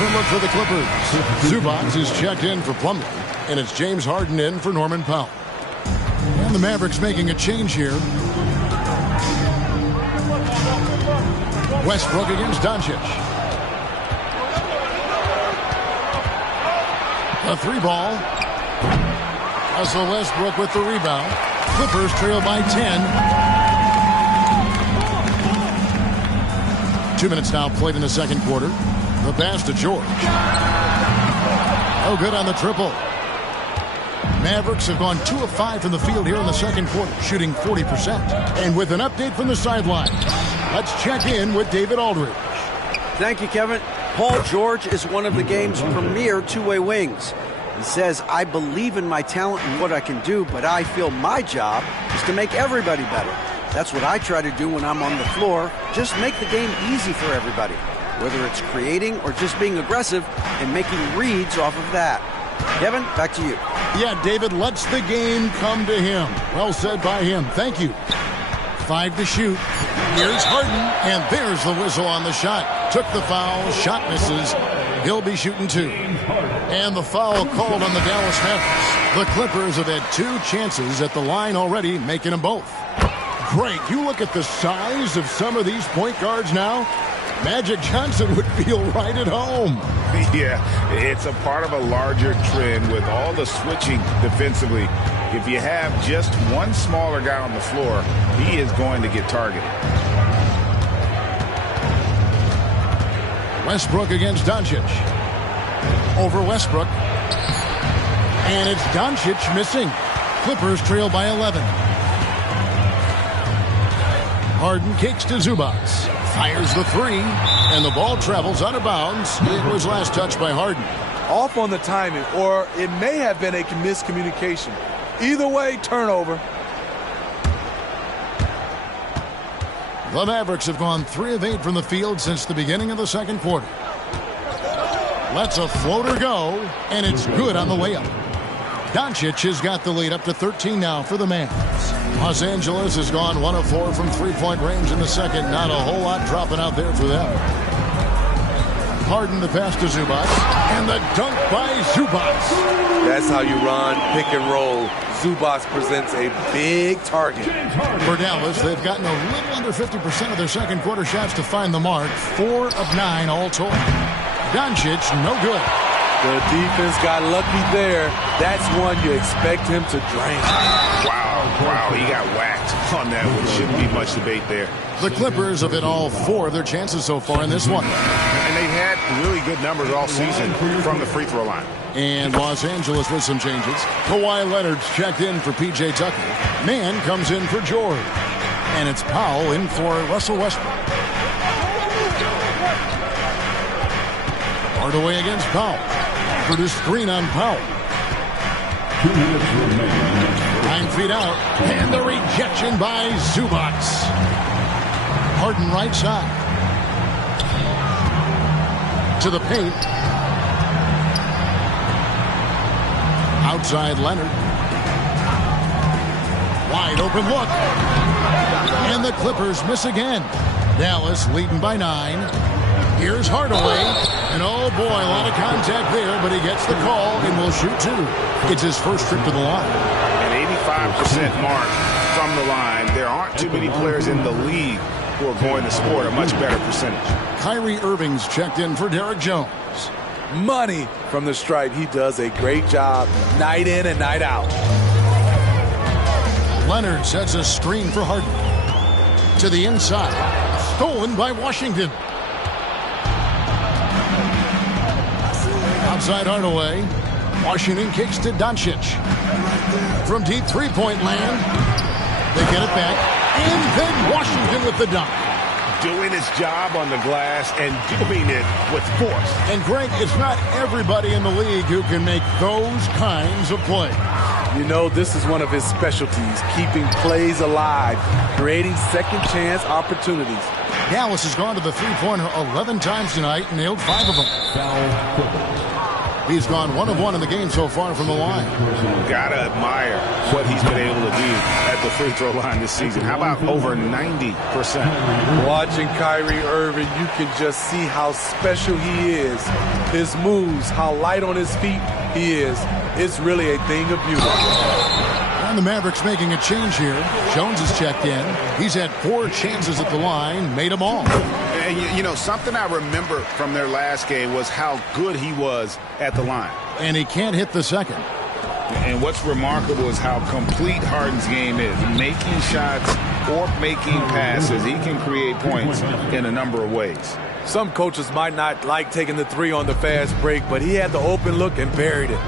different look for the Clippers. Zubac is checked in for Plumlee, and it's James Harden in for Norman Powell. And the Mavericks making a change here. Westbrook against Doncic. A 3-ball. Russell Westbrook with the rebound. Clippers trail by 10. 2 minutes now played in the second quarter. The pass to George. Oh, good on the triple. Mavericks have gone 2 of 5 from the field here in the second quarter, shooting 40%. And with an update from the sideline, let's check in with David Aldridge. Thank you, Kevin. Paul George is one of the game's premier two-way wings. He says, I believe in my talent and what I can do, but I feel my job is to make everybody better. That's what I try to do when I'm on the floor. Just make the game easy for everybody, whether it's creating or just being aggressive and making reads off of that. Kevin, back to you. Yeah, David lets the game come to him. Well said by him. Thank you. 5 to shoot. Here's Harden, and there's the whistle on the shot. Took the foul, shot misses. He'll be shooting 2. And the foul called on the Dallas Mavericks. The Clippers have had 2 chances at the line already, making them both. Greg, you look at the size of some of these point guards now. Magic Johnson would feel right at home. Yeah, it's a part of a larger trend with all the switching defensively. If you have just one smaller guy on the floor, he is going to get targeted. Westbrook against Doncic. Over Westbrook. And it's Doncic missing. Clippers trail by 11. Harden kicks to Zubac. Fires the 3. And the ball travels out of bounds. It was last touched by Harden. Off on the timing, or it may have been a miscommunication. Either way, turnover. The Mavericks have gone 3 of 8 from the field since the beginning of the second quarter. Lets a floater go, and it's good on the layup. Doncic has got the lead up to 13 now for the Mavs. Los Angeles has gone 1 of 4 from three-point range in the second. Not a whole lot dropping out there for them. Harden the pass to Zubac, and the dunk by Zubac. That's how you run pick and roll. Zubac presents a big target. For Dallas, they've gotten a little under 50% of their second quarter shots to find the mark. 4 of 9 all told. Doncic, no good. The defense got lucky there. That's one you expect him to drain. Wow, he got whacked on that one. Shouldn't be much debate there. The Clippers have hit all 4 of their chances so far in this one. And they've had really good numbers all season from the free throw line. And Los Angeles with some changes. Kawhi Leonard's checked in for P.J. Tucker. Mann comes in for George. And it's Powell in for Russell Westbrook. Hardaway against Powell. Produced screen on Powell. 9 feet out. And the rejection by Zubac. Harden right side. To the paint. Outside Leonard. Wide open look. And the Clippers miss again. Dallas leading by 9. Here's Hardaway. And oh boy, a lot of contact there, but he gets the call and will shoot 2. It's his first trip to the line. An 85% mark from the line. There aren't too many players in the league who are going to score a much better percentage. Kyrie Irving's checked in for Derek Jones. Money from the stripe. He does a great job night in and night out. Leonard sets a screen for Harden. To the inside. Stolen by Washington. Outside Hardaway. Washington kicks to Doncic. From deep three-point land. They get it back. And then Washington with the dunk. Doing his job on the glass and doing it with force. And Greg, it's not everybody in the league who can make those kinds of plays. You know, this is one of his specialties, keeping plays alive, creating second chance opportunities. Dallas has gone to the three-pointer 11 times tonight and nailed 5 of them. He's gone 1 of 1 in the game so far from the line. Gotta admire what he's been able to do at the free throw line this season. How about over 90%? Watching Kyrie Irving, you can just see how special he is. His moves, how light on his feet he is. It's really a thing of beauty. And the Mavericks making a change here. Jones has checked in. He's had 4 chances at the line, made them all. And you know, something I remember from their last game was how good he was at the line. And he can't hit the second. And what's remarkable is how complete Harden's game is. Making shots or making passes, he can create points in a number of ways. Some coaches might not like taking the 3 on the fast break, but he had the open look and buried it.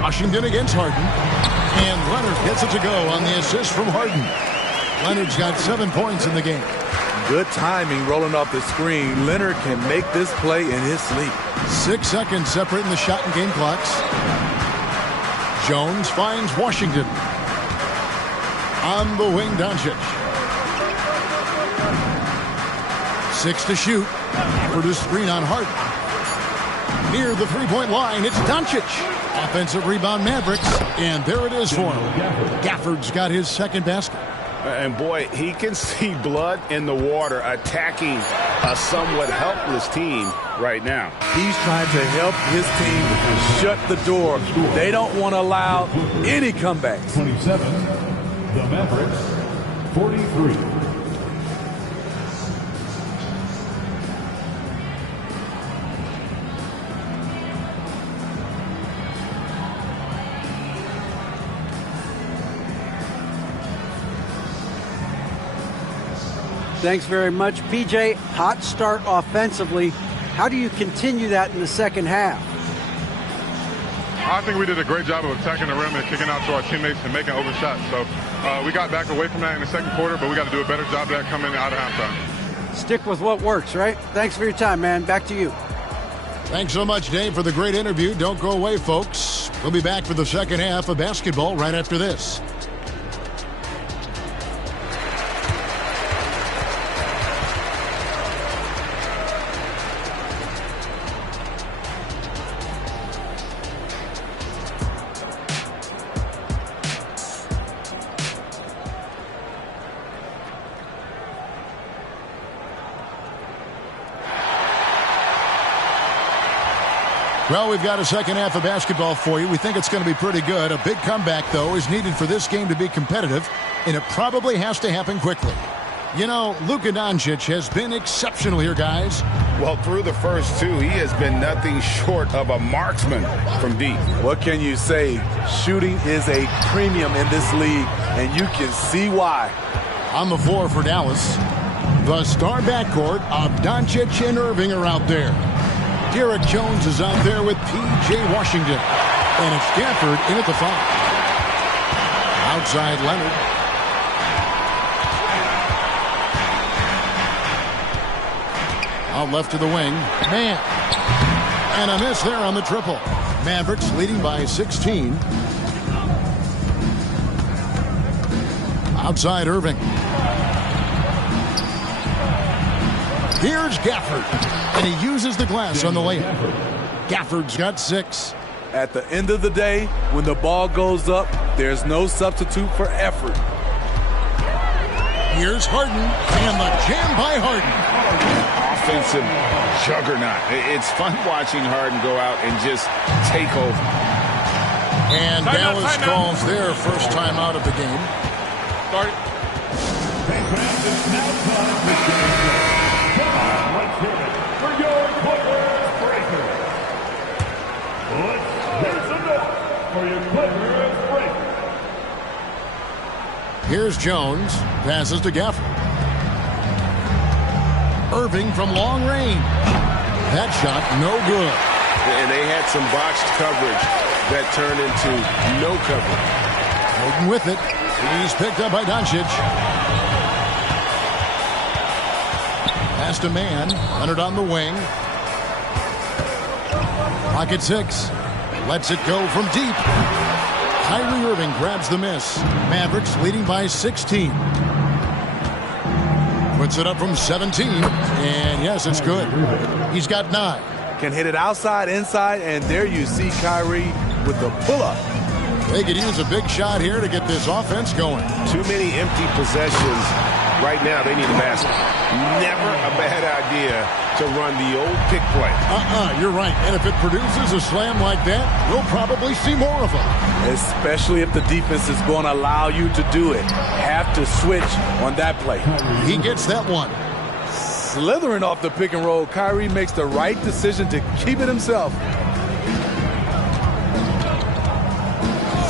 Washington against Harden. And Leonard gets it to go on the assist from Harden. Leonard's got 7 points in the game. Good timing rolling off the screen. Leonard can make this play in his sleep. 6 seconds separating the shot and game clocks. Jones finds Washington. On the wing, Doncic. 6 to shoot. For the screen on Harden. Near the three-point line, it's Doncic. Offensive rebound, Mavericks. And there it is for him. Gafford's got his second basket. And boy, he can see blood in the water attacking a somewhat helpless team right now. He's trying to help his team shut the door. They don't want to allow any comebacks. 27, the Mavericks, 43. Thanks very much, PJ. Hot start offensively. How do you continue that in the second half? I think we did a great job of attacking the rim and kicking out to our teammates and making open shots. So we got back away from that in the second quarter, but we got to do a better job of that coming out of halftime. Stick with what works, right? Thanks for your time, man. Back to you. Thanks so much, Dave, for the great interview. Don't go away, folks. We'll be back for the second half of basketball right after this. Well, we've got a second half of basketball for you. We think it's going to be pretty good. A big comeback, though, is needed for this game to be competitive, and it probably has to happen quickly. You know, Luka Doncic has been exceptional here, guys. Well, through the first 2, he has been nothing short of a marksman from deep. What can you say? Shooting is a premium in this league, and you can see why. On the floor for Dallas, the star backcourt of Doncic and Irving are out there. Derek Jones is out there with P.J. Washington. And it's Gafford in at the foul. Outside Leonard. Out left to the wing. Man. And a miss there on the triple. Mavericks leading by 16. Outside Irving. Here's Gafford. And he uses the glass on the layup. Gafford's got 6. At the end of the day, when the ball goes up, there's no substitute for effort. Here's Harden, and the jam by Harden. Offensive juggernaut. It's fun watching Harden go out and just take over. And Dallas calls their first time out of the game. Start. Here's Jones. Passes to Gafford. Irving from long range. That shot, no good. And they had some botched coverage that turned into no coverage. Harden with it. He's picked up by Doncic. Pass to man. Leonard on the wing. Pocket 6. Lets it go from deep. Kyrie Irving grabs the miss. Mavericks leading by 16. Puts it up from 17, and yes, it's good. He's got 9. Can hit it outside, inside, and there you see Kyrie with the pull-up. They could use a big shot here to get this offense going. Too many empty possessions. Right now, they need a basket. Never a bad idea to run the old pick play. You're right. And if it produces a slam like that, we'll probably see more of them. Especially if the defense is going to allow you to do it. Have to switch on that play. He gets that one. Slithering off the pick and roll, Kyrie makes the right decision to keep it himself.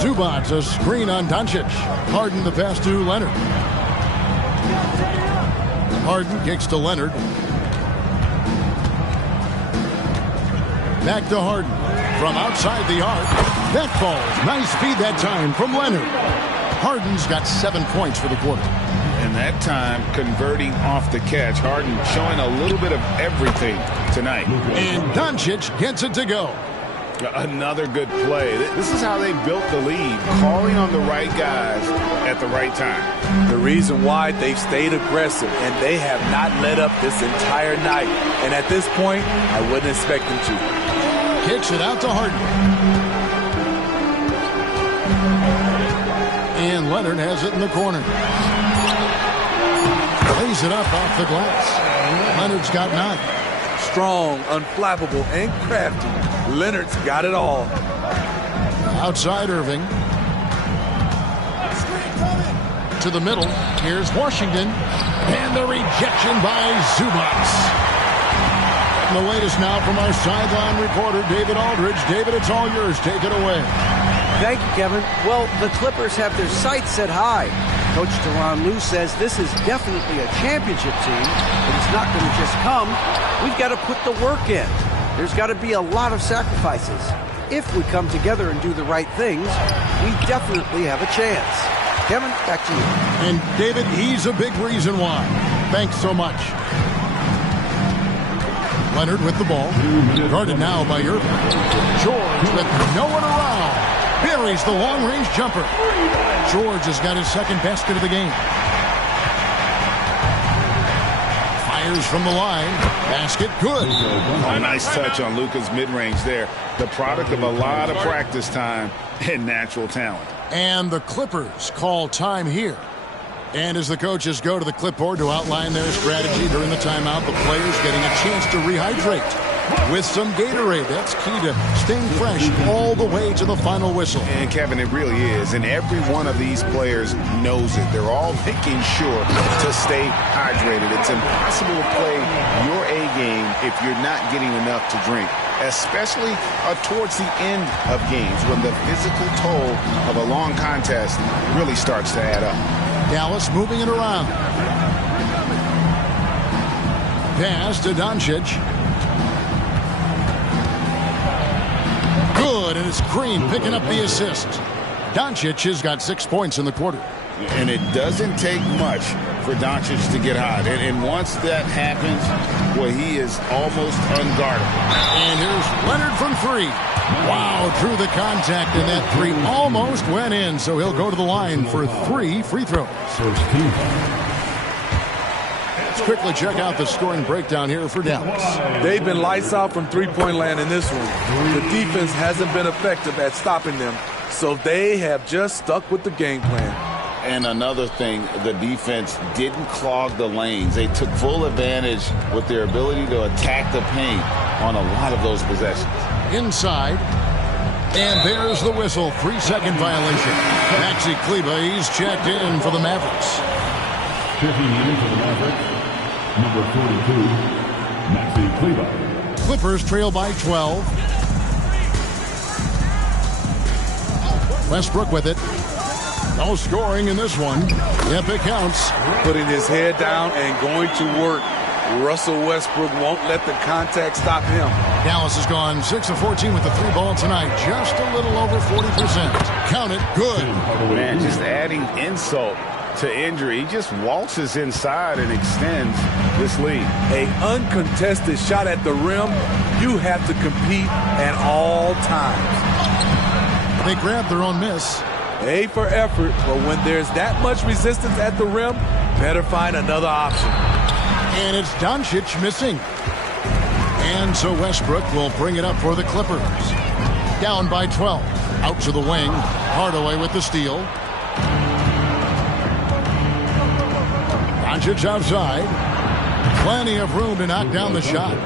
Zubac's a screen on Doncic. Harden the pass to Leonard. Harden kicks to Leonard. Back to Harden. From outside the arc. That falls. Nice speed that time from Leonard. Harden's got 7 points for the quarter. And that time, converting off the catch. Harden showing a little bit of everything tonight. And Doncic gets it to go. Another good play. This is how they built the lead, calling on the right guys at the right time. The reason why they've stayed aggressive, and they have not let up this entire night. And at this point, I wouldn't expect them to. Kicks it out to Harden. And Leonard has it in the corner. Lays it up off the glass. Leonard's got 9. Strong, unflappable, and crafty. Leonard's got it all. Outside Irving. To the middle. Here's Washington. And the rejection by Zubac. And the latest now from our sideline reporter, David Aldridge. David, it's all yours. Take it away. Thank you, Kevin. Well, the Clippers have their sights set high. Coach Tyronn Lue says this is definitely a championship team, but it's not going to just come. We've got to put the work in. There's got to be a lot of sacrifices. If we come together and do the right things, we definitely have a chance. Kevin, back to you. And David, he's a big reason why. Thanks so much. Leonard with the ball. Guarded now by Irving. George with no one around. Buries the long-range jumper. George has got his second basket of the game. Fires from the line. Basket good. A nice touch on Luka's mid-range there. The product of a lot of practice time and natural talent. And the Clippers call time here. And as the coaches go to the clipboard to outline their strategy during the timeout, the players getting a chance to rehydrate with some Gatorade. That's key to staying fresh all the way to the final whistle. And Kevin, it really is. And every one of these players knows it. They're all making sure to stay hydrated. It's impossible to play your A game if you're not getting enough to drink, especially towards the end of games when the physical toll of a long contest really starts to add up. Dallas moving it around. Pass to Doncic. Good, and it's Green picking up the assist. Doncic has got 6 points in the quarter. And it doesn't take much for Doncic to get hot. And once that happens, well, he is almost unguardable. And here's Leonard from 3. Wow, drew the contact, and that 3 almost went in. So he'll go to the line for 3 free throws. Let's quickly check out the scoring breakdown here for Dallas. They've been lights out from three-point land in this one. The defense hasn't been effective at stopping them, so they have just stuck with the game plan. And another thing, the defense didn't clog the lanes. They took full advantage with their ability to attack the paint on a lot of those possessions. Inside. And there's the whistle. 3-second violation. Maxi Kleber, he's checked in for the Mavericks. Checking in for the Mavericks, number 42, Maxi Kleber. Clippers trail by 12. Westbrook with it. No scoring in this one. Yep, it counts. Putting his head down and going to work. Russell Westbrook won't let the contact stop him. Dallas has gone 6 of 14 with the 3 ball tonight. Just a little over 40%. Count it. Good. Man, just adding insult to injury. He just waltzes inside and extends this lead. An uncontested shot at the rim. You have to compete at all times. They grab their own miss. A for effort, but when there's that much resistance at the rim, better find another option. And it's Doncic missing. And so Westbrook will bring it up for the Clippers. Down by 12. Out to the wing. Hardaway with the steal. Doncic outside. Plenty of room to knock down the shot.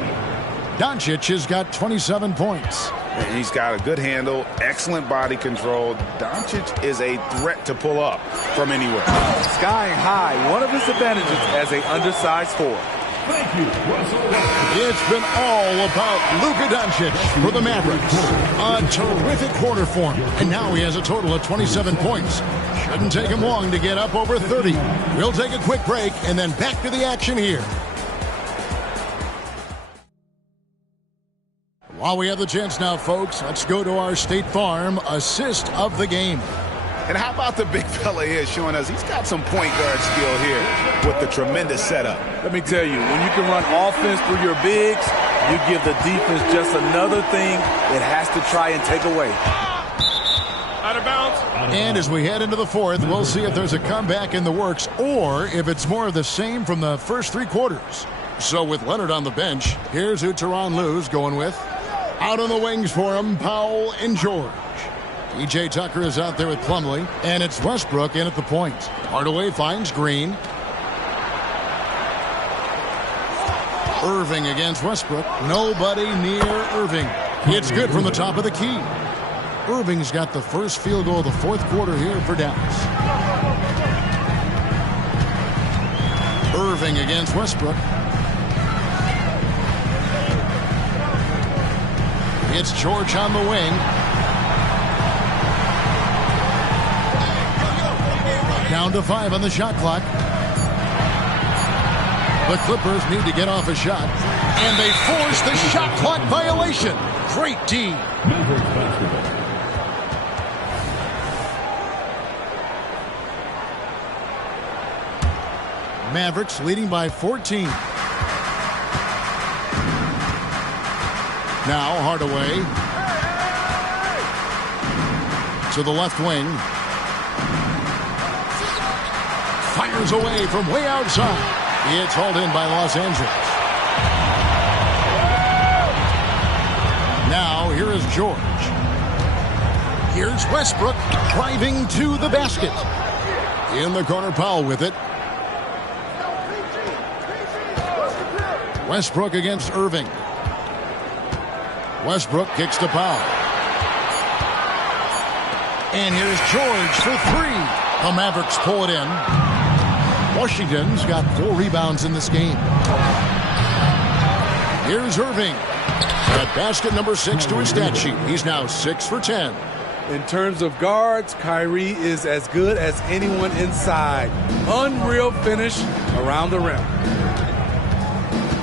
Doncic has got 27 points. And he's got a good handle, excellent body control. Doncic is a threat to pull up from anywhere. Skying high, one of his advantages as an undersized forward. Thank you, Russell. It's been all about Luka Doncic for the Mavericks. A terrific quarter for him. And now he has a total of 27 points. Shouldn't take him long to get up over 30. We'll take a quick break and then back to the action here. While we have the chance now, folks, let's go to our State Farm assist of the game. And how about the big fella here showing us he's got some point guard skill here with the tremendous setup. Let me tell you, when you can run offense through your bigs, you give the defense just another thing it has to try and take away. Out of bounds. And as we head into the fourth, we'll see if there's a comeback in the works or if it's more of the same from the first three quarters. So with Leonard on the bench, here's who Tyronn Lue's going with. Out on the wings for him, Powell and George. P.J. Tucker is out there with Plumlee, and it's Westbrook in at the point. Hardaway finds Green. Irving against Westbrook. Nobody near Irving. It's good from the top of the key. Irving's got the first field goal of the fourth quarter here for Dallas. Irving against Westbrook. It's George on the wing. Down to 5 on the shot clock. The Clippers need to get off a shot. And they force the shot clock violation. Great D. Mavericks basketball. Mavericks leading by 14. Now Hardaway to the left wing. Fires away from way outside. It's hauled in by Los Angeles. Now here is George. Here's Westbrook driving to the basket. In the corner, Powell with it. Westbrook against Irving. Westbrook kicks to Powell. And here's George for 3. The Mavericks pull it in. Washington's got 4 rebounds in this game. Here's Irving. At basket number 6 to his stat sheet. He's now 6 for 10. In terms of guards, Kyrie is as good as anyone inside. Unreal finish around the rim.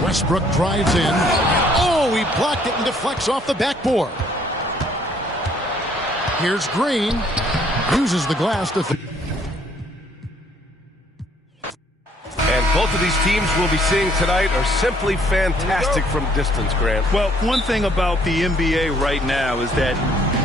Westbrook drives in. Oh, he blocked it and deflects off the backboard. Here's Green. Uses the glass to... And both of these teams we'll be seeing tonight are simply fantastic from distance, Grant. Well, one thing about the NBA right now is that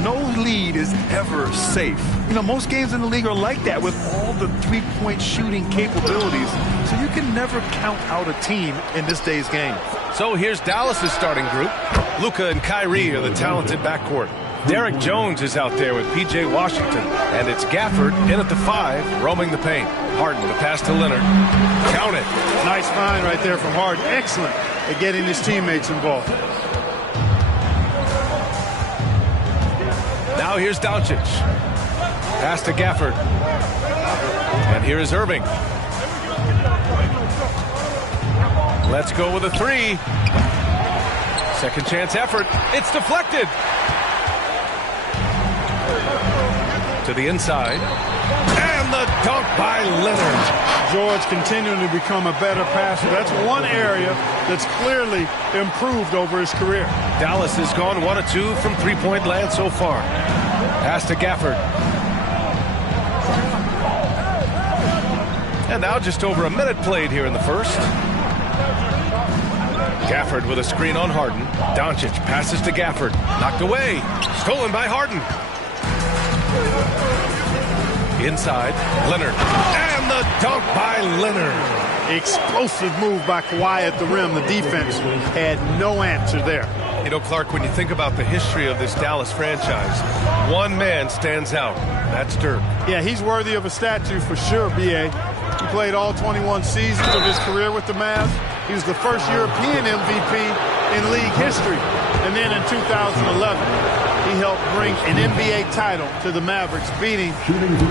no lead is ever safe. You know, most games in the league are like that with all the three-point shooting capabilities. So you can never count out a team in this day's game. So here's Dallas's starting group. Luka and Kyrie are the talented backcourt. Derek Jones is out there with P.J. Washington. And it's Gafford in at the 5, roaming the paint. Harden to pass to Leonard. Count it. Nice find right there from Harden. Excellent at getting his teammates involved. Now here's Doncic. Pass to Gafford. And here is Irving. Let's go with a 3. Second chance effort. It's deflected. To the inside. And the dunk by Leonard. George continuing to become a better passer. That's one area that's clearly improved over his career. Dallas has gone 1 of 2 from three-point land so far. Pass to Gafford. And now just over a minute played here in the first. Gafford with a screen on Harden. Doncic passes to Gafford. Knocked away. Stolen by Harden. Inside, Leonard. And the dunk by Leonard. explosive move by Kawhi at the rim. The defense had no answer there. You know, Clark, when you think about the history of this Dallas franchise, one man stands out. That's Dirk. Yeah, he's worthy of a statue for sure, B.A. He played all 21 seasons of his career with the Mavs. He was the first European MVP in league history. And then in 2011, he helped bring an NBA title to the Mavericks, beating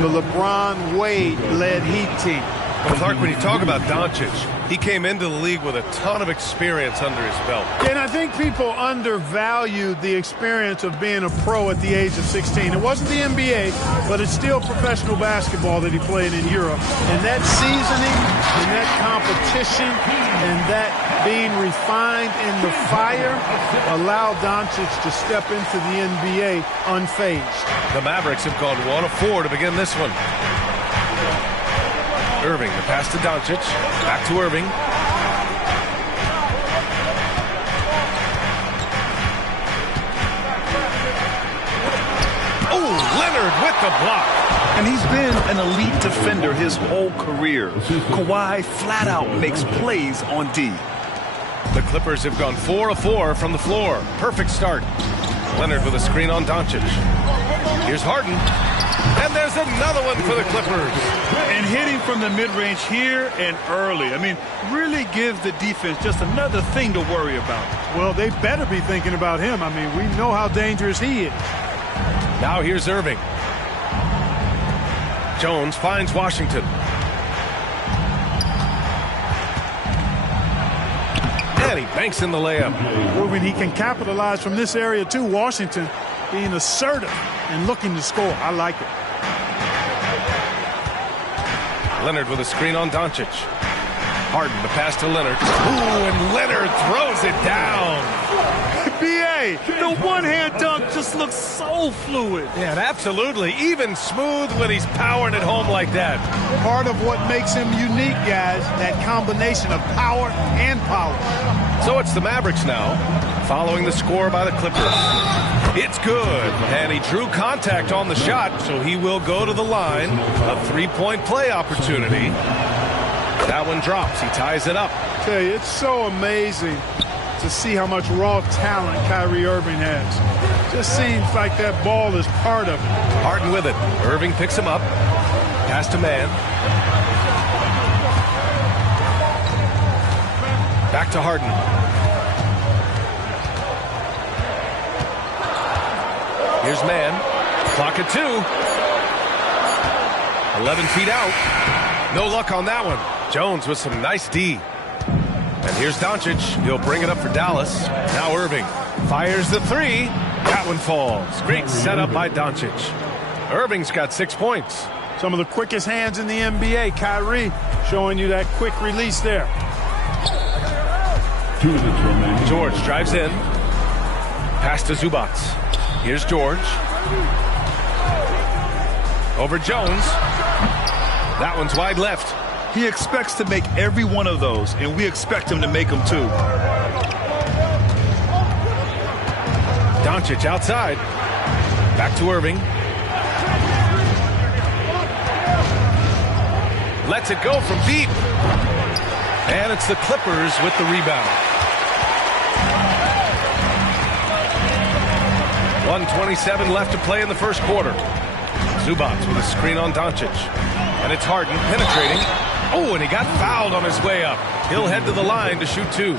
the LeBron Wade-led Heat team. Well, Clark, when you talk about Doncic, he came into the league with a ton of experience under his belt. And I think people undervalued the experience of being a pro at the age of 16. It wasn't the NBA, but it's still professional basketball that he played in Europe. And that seasoning and that competition and that being refined in the fire allowed Doncic to step into the NBA unfazed. The Mavericks have gone 1 of 4 to begin this one. Irving, the pass to Doncic. Back to Irving. Oh, Leonard with the block. And he's been an elite defender his whole career. Kawhi flat out makes plays on D. The Clippers have gone 4 of 4 from the floor. Perfect start. Leonard with a screen on Doncic. Here's Harden. And there's another one for the Clippers. And hitting from the mid-range here and early. I mean, really gives the defense just another thing to worry about. Well, they better be thinking about him. I mean, we know how dangerous he is. Now here's Irving. Jones finds Washington. And he banks in the layup. Well, when he can capitalize from this area too, Washington being assertive and looking to score. I like it. Leonard with a screen on Doncic. Harden, the pass to Leonard. Ooh, and Leonard throws it down. B.A., the one-hand dunk just looks so fluid. Yeah, absolutely. Even smooth when he's powering it home like that. Part of what makes him unique, guys, that combination of power and power. So it's the Mavericks now, following the score by the Clippers. It's good, and he drew contact on the shot, so he will go to the line. A three-point play opportunity. That one drops. He ties it up. I tell you, it's so amazing to see how much raw talent Kyrie Irving has. Just seems like that ball is part of it. Harden with it. Irving picks him up. Pass to man. Back to Harden. Here's man. Clock at 2. 11 feet out. No luck on that one. Jones with some nice D. And here's Doncic. He'll bring it up for Dallas. Now Irving fires the 3. That one falls. Great setup by Doncic. Irving's got 6 points. Some of the quickest hands in the NBA. Kyrie showing you that quick release there. George drives in. Pass to Zubats. Here's George. Over Jones. That one's wide left. He expects to make every one of those, and we expect him to make them too. Doncic outside. Back to Irving. Lets it go from deep. And it's the Clippers with the rebound. 1:27 left to play in the first quarter. Zubats with a screen on Doncic. And it's Harden penetrating. Oh, and he got fouled on his way up. He'll head to the line to shoot 2.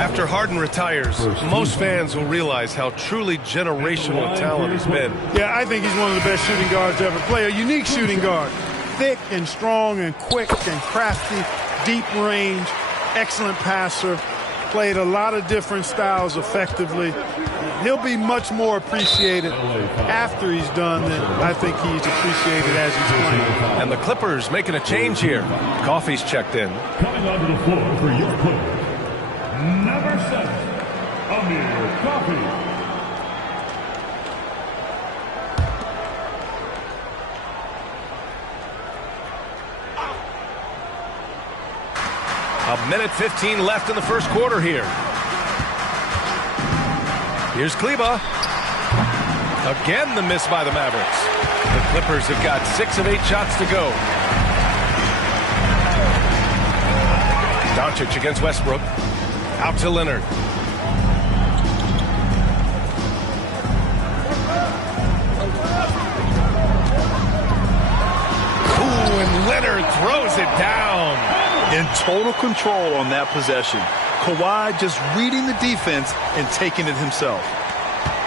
After Harden retires, most fans will realize how truly generational talent he's been. Yeah, I think he's one of the best shooting guards to ever play. A unique shooting guard. Thick and strong and quick and crafty, deep range, excellent passer. Played a lot of different styles effectively. He'll be much more appreciated after he's done than I think he's appreciated as he's playing. And the Clippers making a change here. Coffey's checked in. Coming onto the floor for your Clippers, number 7, Amir Coffey. A minute 15 left in the first quarter here. Here's Kleba. Again, the miss by the Mavericks. The Clippers have got 6 of 8 shots to go. Doncic against Westbrook. Out to Leonard. Ooh, and Leonard throws it down. In total control on that possession. Kawhi just reading the defense and taking it himself.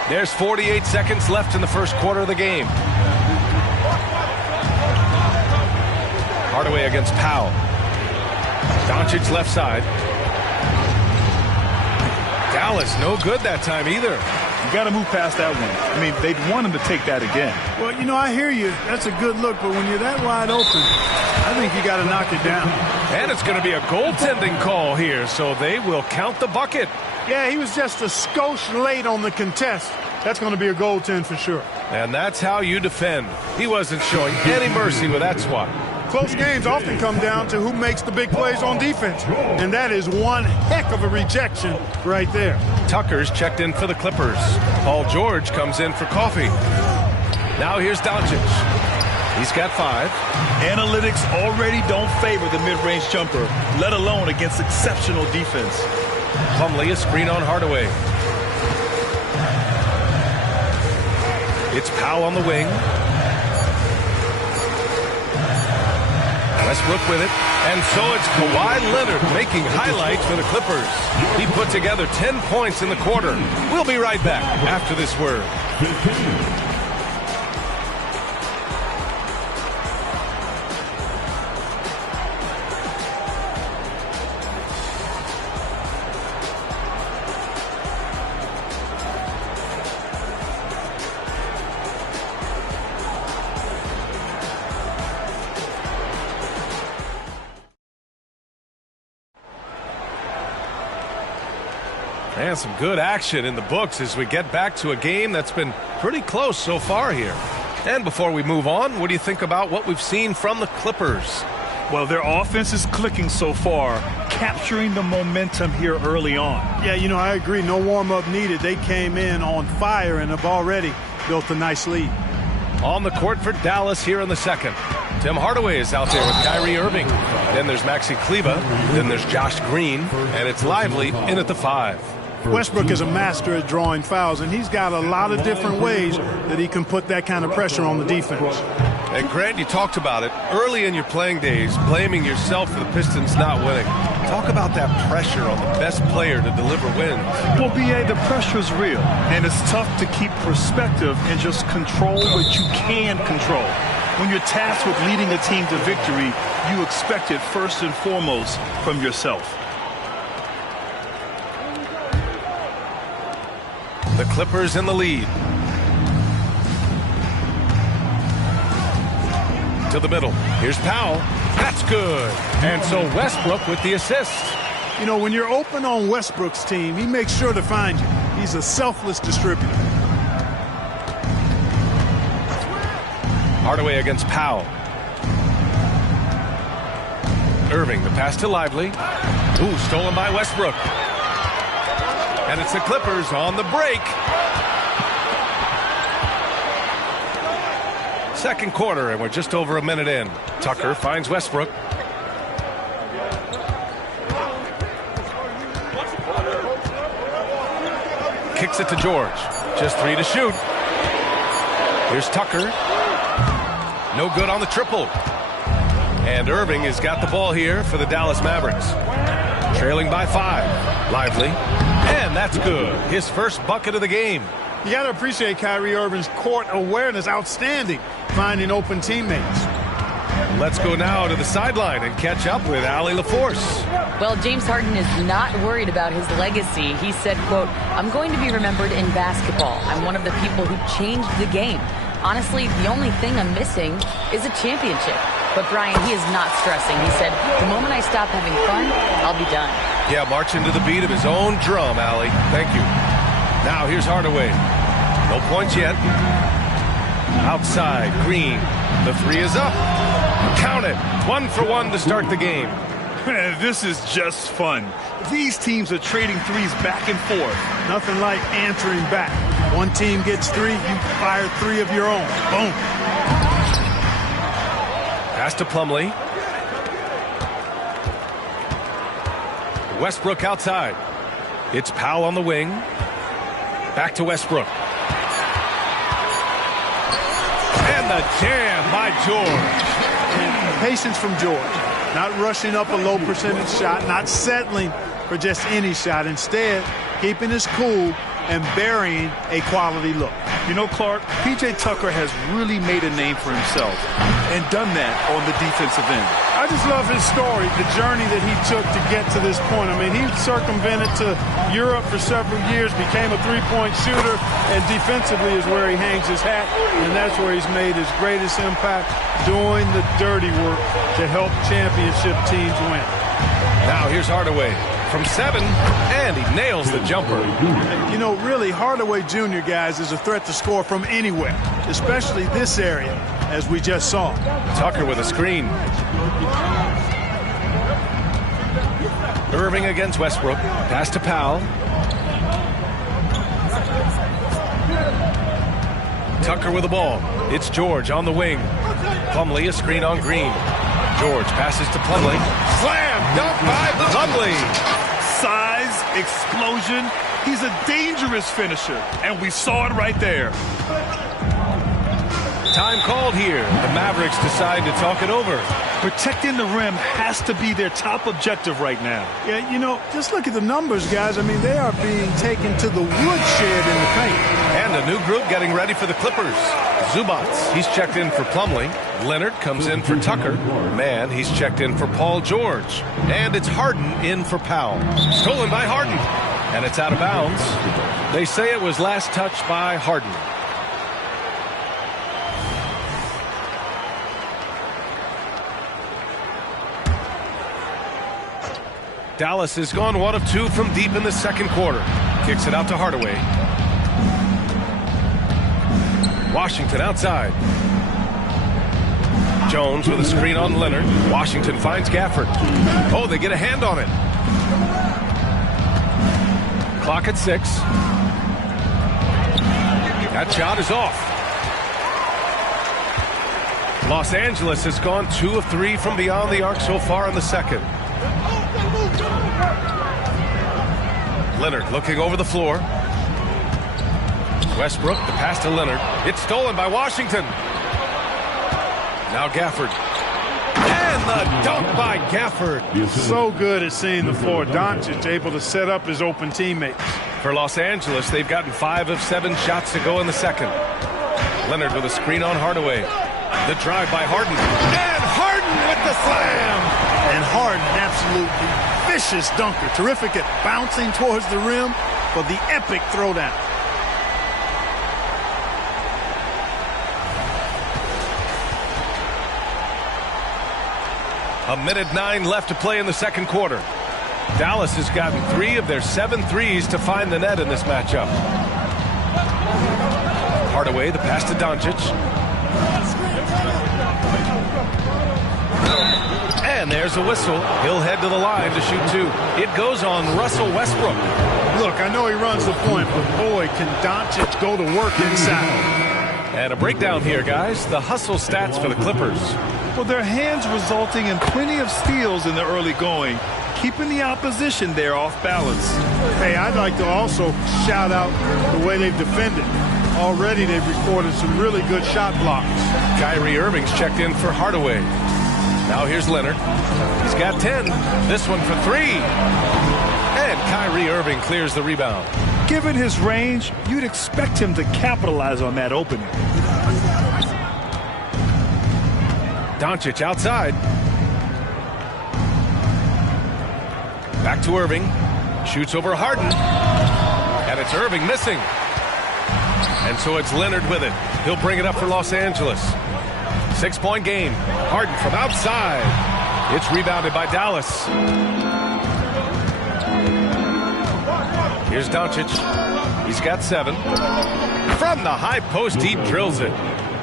There's 48 seconds left in the first quarter of the game. Hardaway against Powell. Doncic left side. Dallas no good that time either. You got to move past that one. I mean, they'd want him to take that again. Well, you know, I hear you. That's a good look, but when you're that wide open, I think you got to knock it down. And it's going to be a goaltending call here, so they will count the bucket. Yeah, he was just a skosh late on the contest. That's going to be a goaltend for sure. And that's how you defend. He wasn't showing any mercy with that swat. Close games often come down to who makes the big plays on defense. And that is one heck of a rejection right there. Tucker's checked in for the Clippers. Paul George comes in for coffee. Now here's Doncic. He's got 5. Analytics already don't favor the mid-range jumper, let alone against exceptional defense. Plumlee, a screen on Hardaway. It's Powell on the wing. Westbrook with it. And so it's Kawhi Leonard making highlights for the Clippers. He put together 10 points in the quarter. We'll be right back after this word. And some good action in the books as we get back to a game that's been pretty close so far here. And before we move on, what do you think about what we've seen from the Clippers? Well, their offense is clicking so far, capturing the momentum here early on. Yeah, you know, I agree. No warm-up needed. They came in on fire and have already built a nice lead. On the court for Dallas here in the second. Tim Hardaway is out there with Kyrie Irving. Then there's Maxi Kleber. Then there's Josh Green. And it's Lively in at the 5. Westbrook is a master at drawing fouls, and he's got a lot of different ways that he can put that kind of pressure on the defense. And Grant, you talked about it early in your playing days, blaming yourself for the Pistons not winning. Talk about that pressure on the best player to deliver wins. Well, B.A., the pressure's real, and it's tough to keep perspective and just control what you can control. When you're tasked with leading a team to victory, you expect it first and foremost from yourself. The Clippers in the lead. To the middle. Here's Powell. That's good. And so Westbrook with the assist. You know, when you're open on Westbrook's team, he makes sure to find you. He's a selfless distributor. Hardaway against Powell. Irving, the pass to Lively. Ooh, stolen by Westbrook. And it's the Clippers on the break. Second quarter, and we're just over a minute in. Tucker finds Westbrook. Kicks it to George. Just 3 to shoot. Here's Tucker. No good on the triple. And Irving has got the ball here for the Dallas Mavericks. Trailing by 5. Lively. And that's good. His first bucket of the game. You got to appreciate Kyrie Irving's court awareness. Outstanding. Finding open teammates. Let's go now to the sideline and catch up with Allie LaForce. Well, James Harden is not worried about his legacy. He said, quote, "I'm going to be remembered in basketball. I'm one of the people who changed the game. Honestly, the only thing I'm missing is a championship." But Brian, he is not stressing. He said, "The moment I stop having fun, I'll be done." Yeah, marching to the beat of his own drum, Allie. Thank you. Now here's Hardaway. No points yet. Outside, Green. The 3 is up. Count it. 1 for 1 to start the game. This is just fun. These teams are trading threes back and forth. Nothing like answering back. One team gets 3, you fire 3 of your own. Boom. Pass to Plumlee. Westbrook outside. It's Powell on the wing. Back to Westbrook. And the jam by George. Patience from George. Not rushing up a low percentage shot, not settling for just any shot. Instead, keeping his cool and burying a quality look. You know, Clark, P.J. Tucker has really made a name for himself and done that on the defensive end. I just love his story, the journey that he took to get to this point. I mean, he circumvented to Europe for several years, became a three-point shooter, and defensively is where he hangs his hat, and that's where he's made his greatest impact, doing the dirty work to help championship teams win. Now here's Hardaway from 7, and he nails the jumper. You know, really, Hardaway Jr., guys, is a threat to score from anywhere, especially this area, as we just saw. Tucker with a screen. Irving against Westbrook. Pass to Powell. Tucker with the ball. It's George on the wing. Plumlee, a screen on Green. George passes to Plumlee. Slam! Dunk by Plumlee! Size, explosion. He's a dangerous finisher, and we saw it right there. Time called here. The Mavericks decide to talk it over. Protecting the rim has to be their top objective right now. Yeah, you know, just look at the numbers, guys. I mean, they are being taken to the woodshed in the paint. And a new group getting ready for the Clippers. Zubats, he's checked in for Plumlee. Leonard comes in for Tucker. Man, he's checked in for Paul George. And it's Harden in for Powell. Stolen by Harden. And it's out of bounds. They say it was last touched by Harden. Dallas has gone 1 of 2 from deep in the second quarter. Kicks it out to Hardaway. Washington outside. Jones with a screen on Leonard. Washington finds Gafford. Oh, they get a hand on it. Clock at 6. That shot is off. Los Angeles has gone 2 of 3 from beyond the arc so far in the second. Leonard looking over the floor. Westbrook, the pass to Leonard. It's stolen by Washington. Now Gafford. And the dunk by Gafford. So good at seeing the floor. Doncic able to set up his open teammates. For Los Angeles, they've gotten 5 of 7 shots to go in the second. Leonard with a screen on Hardaway. The drive by Harden. And Harden with the slam. And Harden, absolutely vicious dunker. Terrific at bouncing towards the rim for the epic throwdown. A minute 9 left to play in the second quarter. Dallas has gotten 3 of their 7 threes to find the net in this matchup. Hardaway, the pass to Doncic. And there's a whistle. He'll head to the line to shoot 2. It goes on Russell Westbrook. Look, I know he runs the point, but boy, can Doncic go to work inside. And a breakdown here, guys. The hustle stats for the Clippers. Well, their hands resulting in plenty of steals in the early going, keeping the opposition there off balance. Hey, I'd like to also shout out the way they've defended. Already they've recorded some really good shot blocks. Kyrie Irving's checked in for Hardaway. Now here's Leonard. He's got 10. This one for 3. And Kyrie Irving clears the rebound. Given his range, you'd expect him to capitalize on that opening. Doncic outside. Back to Irving. Shoots over Harden. And it's Irving missing. And so it's Leonard with it. He'll bring it up for Los Angeles. 6-point game. Harden from outside. It's rebounded by Dallas. Here's Doncic. He's got 7. From the high post, he drills it.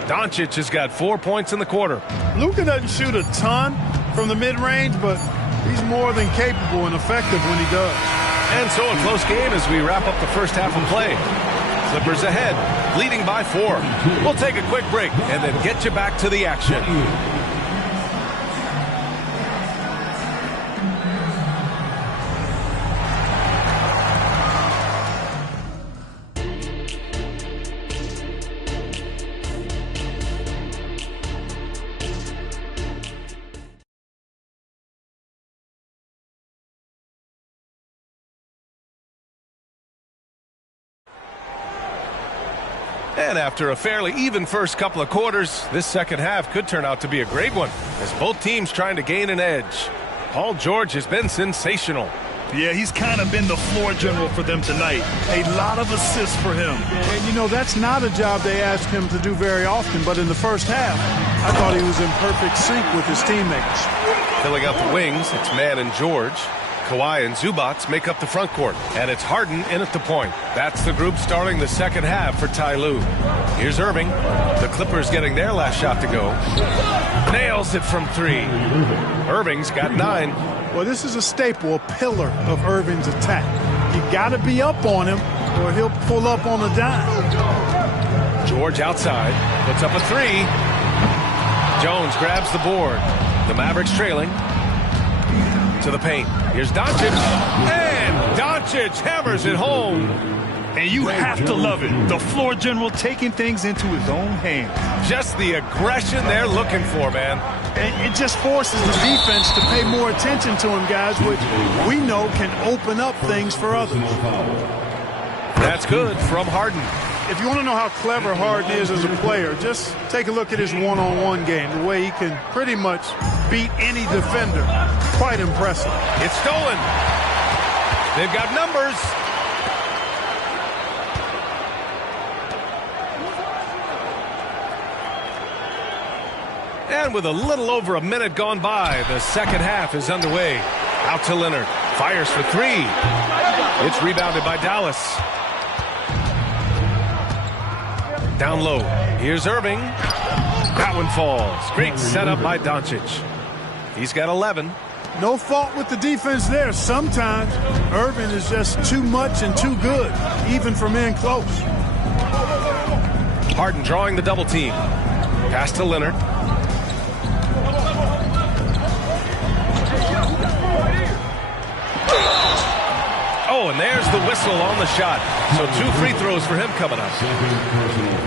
Doncic has got 4 points in the quarter. Luka doesn't shoot a ton from the mid-range, but he's more than capable and effective when he does. And so a close game as we wrap up the first half of play. Clippers ahead, leading by 4. We'll take a quick break and then get you back to the action. And after a fairly even first couple of quarters, this second half could turn out to be a great one, as both teams trying to gain an edge. Paul George has been sensational. Yeah, he's kind of been the floor general for them tonight. A lot of assists for him. And, you know, that's not a job they ask him to do very often, but in the first half, I thought he was in perfect sync with his teammates. Filling out the wings, it's Mann and George. Kawhi and Zubats make up the front court, and it's Harden in at the point. That's the group starting the second half for Ty Lue. Here's Irving. The Clippers getting their last shot to go. Nails it from 3. Irving's got 9. Well, this is a staple, a pillar of Irving's attack. You got to be up on him, or he'll pull up on a dime. George outside, puts up a 3. Jones grabs the board. The Mavericks trailing. To the paint. Here's Doncic. And Doncic hammers it home. And you have to love it. The floor general taking things into his own hands. Just the aggression they're looking for, man. And it just forces the defense to pay more attention to him, guys, which we know can open up things for others. That's good from Harden. If you want to know how clever Harden is as a player, just take a look at his one-on-one game, the way he can pretty much beat any defender. Quite impressive. It's stolen. They've got numbers. And with a little over a minute gone by, the second half is underway. Out to Leonard. Fires for 3. It's rebounded by Dallas. Down low. Here's Irving. That one falls. Great setup by Doncic. He's got 11. No fault with the defense there. Sometimes Irving is just too much and too good, even from in close. Harden drawing the double team. Pass to Leonard. Oh, and there's the whistle on the shot. So 2 free throws for him coming up.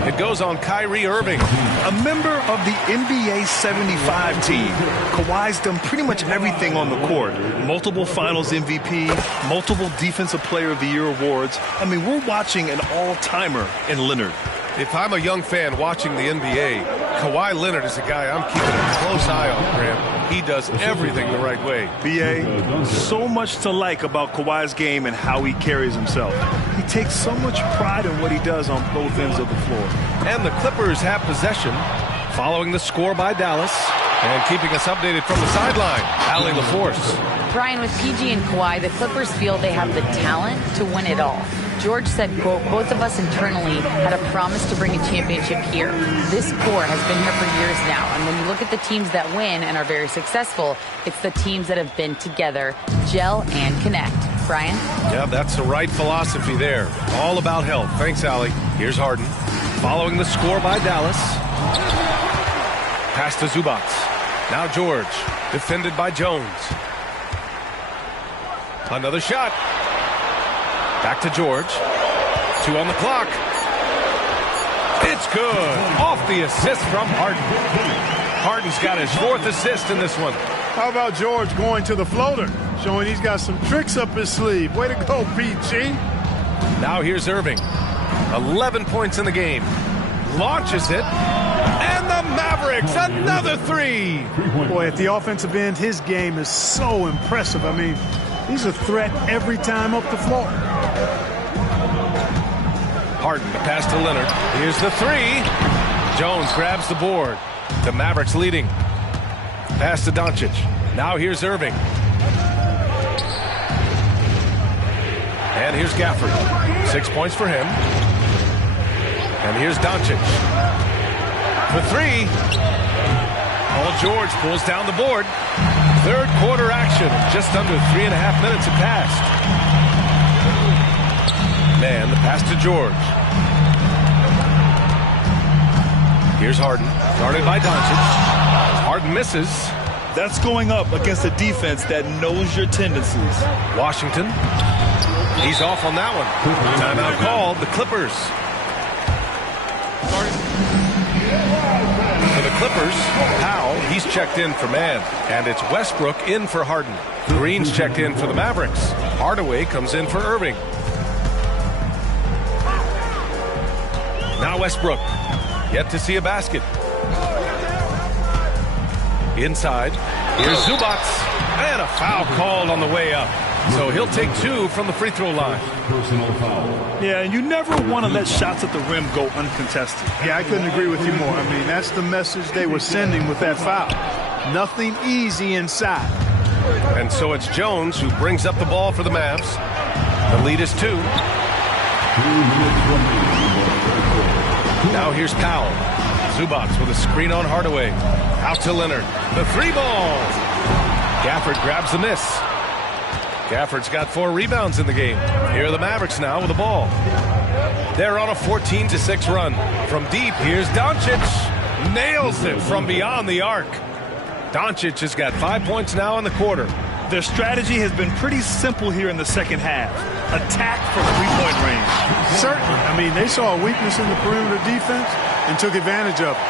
It goes on Kyrie Irving. A member of the NBA 75 team. Kawhi's done pretty much everything on the court. Multiple Finals MVP, multiple Defensive Player of the Year awards. I mean, we're watching an all-timer in Leonard. If I'm a young fan watching the NBA, Kawhi Leonard is a guy I'm keeping a close eye on, Graham. He does everything the right way. B.A., so much to like about Kawhi's game and how he carries himself. He takes so much pride in what he does on both ends of the floor. And the Clippers have possession, following the score by Dallas, and keeping us updated from the sideline, Allie LaForce. Brian, with PG and Kawhi, the Clippers feel they have the talent to win it all. George said, quote, both of us internally had a promise to bring a championship here. This core has been here for years now. And when you look at the teams that win and are very successful, it's the teams that have been together, gel and connect. Brian? Yeah, that's the right philosophy there. All about health. Thanks, Allie. Here's Harden. Following the score by Dallas. Pass to Zubats. Now George. Defended by Jones. Another shot. Back to George. 2 on the clock. It's good. Off the assist from Harden. Harden's got his 4th assist in this one. How about George going to the floater, showing he's got some tricks up his sleeve. Way to go, PG. Now here's Irving. 11 points in the game. Launches it. And the Mavericks, another 3. Boy, at the offensive end, his game is so impressive. I mean, he's a threat every time up the floor. Harden, the pass to Leonard. Here's the 3. Jones grabs the board. The Mavericks leading. Pass to Doncic. Now here's Irving. And here's Gafford. 6 points for him. And here's Doncic. For 3. Paul George pulls down the board. 3rd quarter action. Just under 3.5 minutes have passed. Man, the pass to George. Here's Harden. Guarded by Doncic. Harden misses. That's going up against a defense that knows your tendencies. Washington. He's off on that one. Timeout called. The Clippers. For the Clippers, Powell, he's checked in for Mann. And it's Westbrook in for Harden. Green's checked in for the Mavericks. Hardaway comes in for Irving. Now Westbrook. Yet to see a basket. Inside. Here's Zubac. And a foul called on the way up. So he'll take 2 from the free throw line. Personal foul. Yeah, and you never want to let shots at the rim go uncontested. Yeah, I couldn't agree with you more. I mean, that's the message they were sending with that foul. Nothing easy inside. And so it's Jones who brings up the ball for the Mavs. The lead is 2. 2 minutes remaining. Now here's Powell. Zubac with a screen on Hardaway. Out to Leonard. The 3-ball. Gafford grabs the miss. Gafford's got 4 rebounds in the game. Here are the Mavericks now with the ball. They're on a 14-6 run. From deep, here's Doncic. Nails it from beyond the arc. Doncic has got 5 points now in the quarter. Their strategy has been pretty simple here in the second half. Attack from 3-point range. Certainly. I mean, they saw a weakness in the perimeter defense and took advantage of it.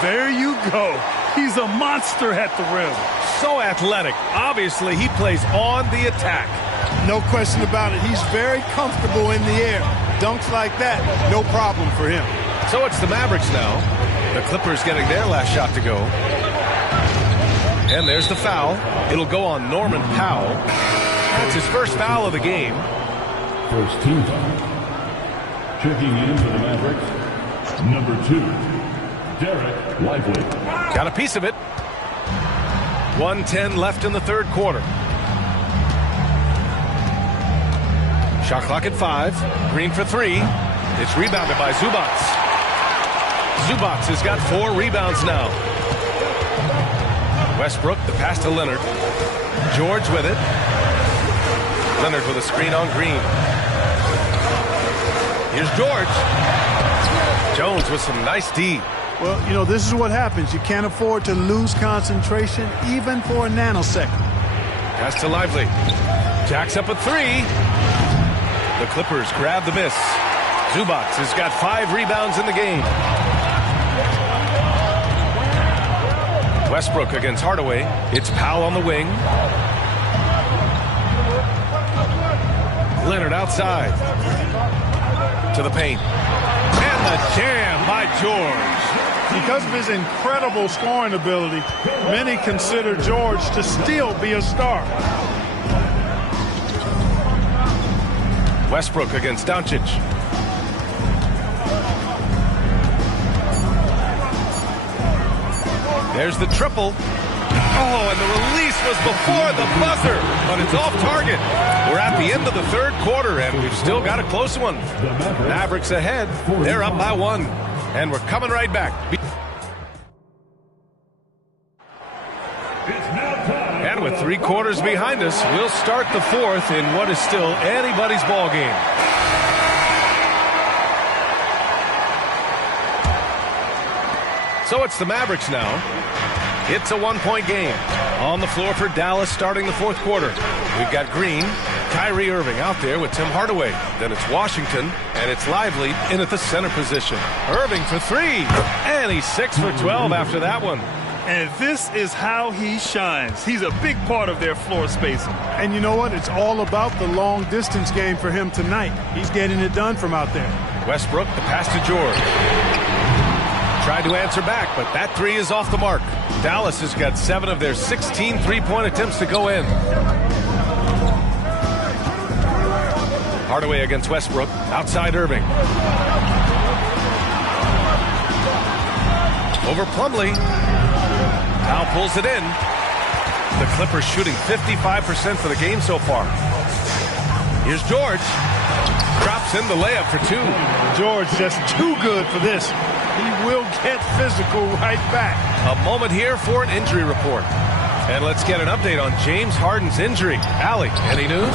There you go. He's a monster at the rim. So athletic. Obviously, he plays on the attack. No question about it. He's very comfortable in the air. Dunks like that, no problem for him. So it's the Mavericks now. The Clippers getting their last shot to go. And there's the foul. It'll go on Norman Powell. That's his first foul of the game. First team foul. Checking in for the Mavericks, number 2, Derek Lively. Got a piece of it. 1:10 left in the third quarter. Shot clock at 5. Green for 3. It's rebounded by Zubac. Zubac has got 4 rebounds now. Westbrook, the pass to Leonard. George with it. Leonard with a screen on Green. Here's George. Jones with some nice D. Well, you know, this is what happens. You can't afford to lose concentration even for a nanosecond. Pass to Lively. Jacks up a 3. The Clippers grab the miss. Zubac has got 5 rebounds in the game. Westbrook against Hardaway. It's Powell on the wing. Leonard outside. To the paint. And the jam by George. Because of his incredible scoring ability, many consider George to still be a star. Westbrook against Doncic. There's the triple. Oh, and the release was before the buzzer, but it's off target. We're at the end of the third quarter, and we've still got a close one. Mavericks ahead. They're up by 1, and we're coming right back. And with 3 quarters behind us, we'll start the fourth in what is still anybody's ball game. So it's the Mavericks now. It's a 1-point game. On the floor for Dallas starting the fourth quarter. We've got Green, Kyrie Irving out there with Tim Hardaway. Then it's Washington, and it's Lively in at the center position. Irving for 3, and he's 6 for 12 after that one. And this is how he shines. He's a big part of their floor spacing. And you know what? It's all about the long distance game for him tonight. He's getting it done from out there. Westbrook, the pass to George. Tried to answer back, but that 3 is off the mark. Dallas has got 7 of their 16 3-point attempts to go in. Hardaway against Westbrook. Outside Irving. Over Plumlee. Now pulls it in. The Clippers shooting 55% for the game so far. Here's George. Drops in the layup for 2. George just too good for this. He will get physical right back. A moment here for an injury report. And let's get an update on James Harden's injury. Allie, any news?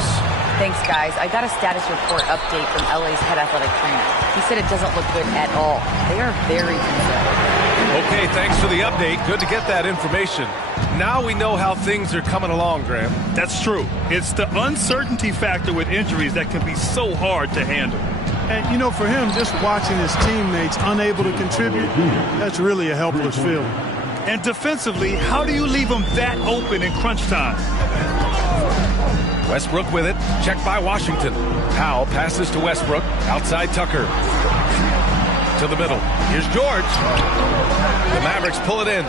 Thanks, guys. I got a status report update from LA's head athletic trainer. He said it doesn't look good at all. They are very concerned. Okay, thanks for the update. Good to get that information. Now we know how things are coming along, Graham. That's true. It's the uncertainty factor with injuries that can be so hard to handle. And, you know, for him, just watching his teammates unable to contribute, that's really a helpless feeling. And defensively, how do you leave them that open in crunch time? Westbrook with it. Checked by Washington. Powell passes to Westbrook. Outside Tucker. to the middle. Here's George. The Mavericks pull it in.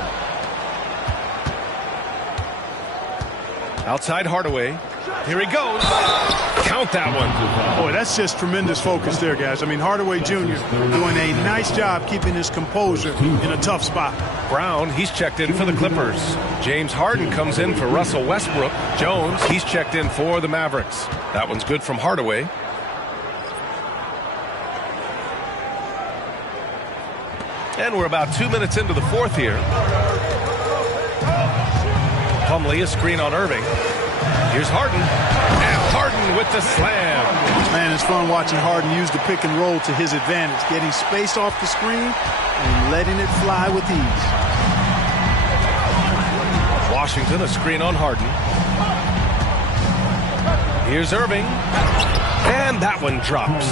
Outside Hardaway. Here he goes. Count that one. Boy, that's just tremendous focus there, guys. I mean, Hardaway Jr. doing a nice job keeping his composure in a tough spot. Brown, he's checked in for the Clippers. James Harden comes in for Russell Westbrook. Jones, he's checked in for the Mavericks. That one's good from Hardaway. And we're about 2 minutes into the fourth here. Plumlee, a screen on Irving. Here's Harden. And Harden with the slam. Man, it's fun watching Harden use the pick and roll to his advantage, getting space off the screen and letting it fly with ease. Washington, a screen on Harden. Here's Irving. And that one drops.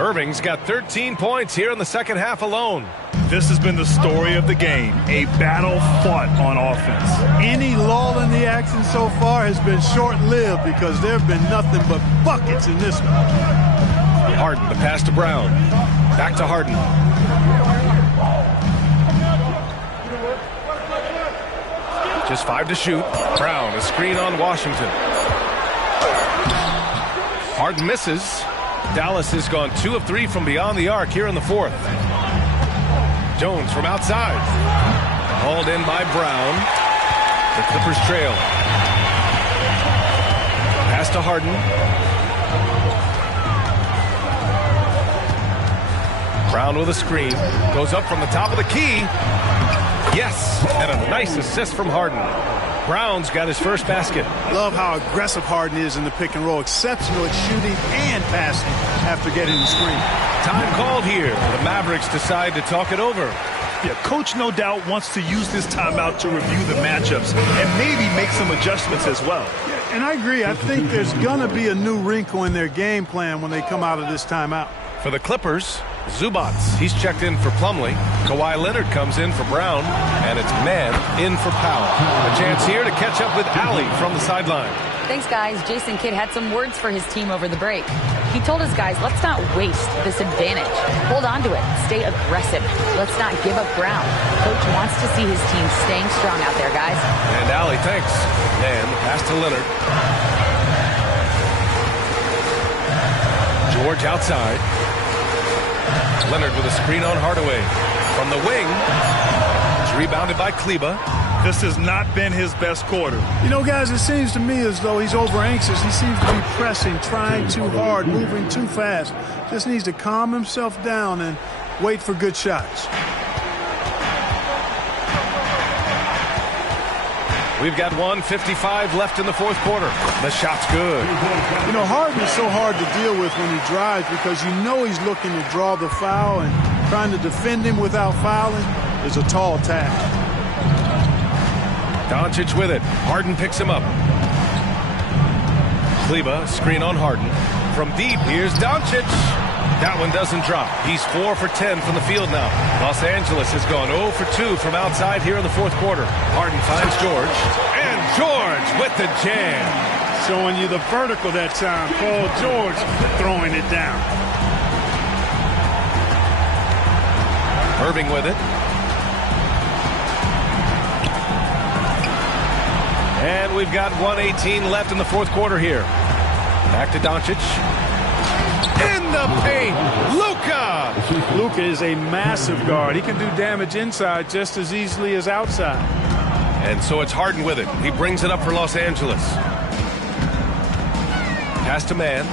Irving's got 13 points here in the second half alone. This has been the story of the game, a battle fought on offense. Any lull in the action so far has been short-lived because there have been nothing but buckets in this one. Harden, the pass to Brown. Back to Harden. Just 5 to shoot. Brown, a screen on Washington. Harden misses. Dallas has gone 2 of 3 from beyond the arc here in the fourth. Jones from outside. Hauled in by Brown. The Clippers trail. Pass to Harden. Brown with a screen. Goes up from the top of the key. Yes, and a nice assist from Harden. Brown's got his first basket. Love how aggressive Harden is in the pick and roll. Exceptional at shooting and passing after getting the screen. Time called here. The Mavericks decide to talk it over. Yeah, coach no doubt wants to use this timeout to review the matchups and maybe make some adjustments as well. Yeah, and I agree. I think there's going to be a new wrinkle in their game plan when they come out of this timeout. For the Clippers, Zubac, he's checked in for Plumlee. Kawhi Leonard comes in for Brown, and it's man in for Powell. A chance here to catch up with Allie from the sideline. Thanks, guys. Jason Kidd had some words for his team over the break. He told his guys, let's not waste this advantage. Hold on to it. Stay aggressive. Let's not give up ground. Coach wants to see his team staying strong out there, guys. And Allie, thanks. And the pass to Leonard. George outside. Leonard with a screen on Hardaway. From the wing. It's rebounded by Kleba. This has not been his best quarter. You know, guys, it seems to me as though he's over-anxious. He seems to be pressing, trying too hard, moving too fast. Just needs to calm himself down and wait for good shots. We've got 1:55 left in the fourth quarter. The shot's good. You know, Harden is so hard to deal with when he drives because you know he's looking to draw the foul, and trying to defend him without fouling is a tall task. Doncic with it. Harden picks him up. Kleba, screen on Harden. From deep, here's Doncic. That one doesn't drop. He's 4 for 10 from the field now. Los Angeles has gone 0 for 2 from outside here in the fourth quarter. Harden finds George. And George with the jam. Showing you the vertical that time. Paul George throwing it down. Irving with it. And we've got 1:18 left in the fourth quarter here. Back to Doncic. In the paint, Luka! Luka is a massive guard. He can do damage inside just as easily as outside. And so it's Harden with it. He brings it up for Los Angeles. Pass to man.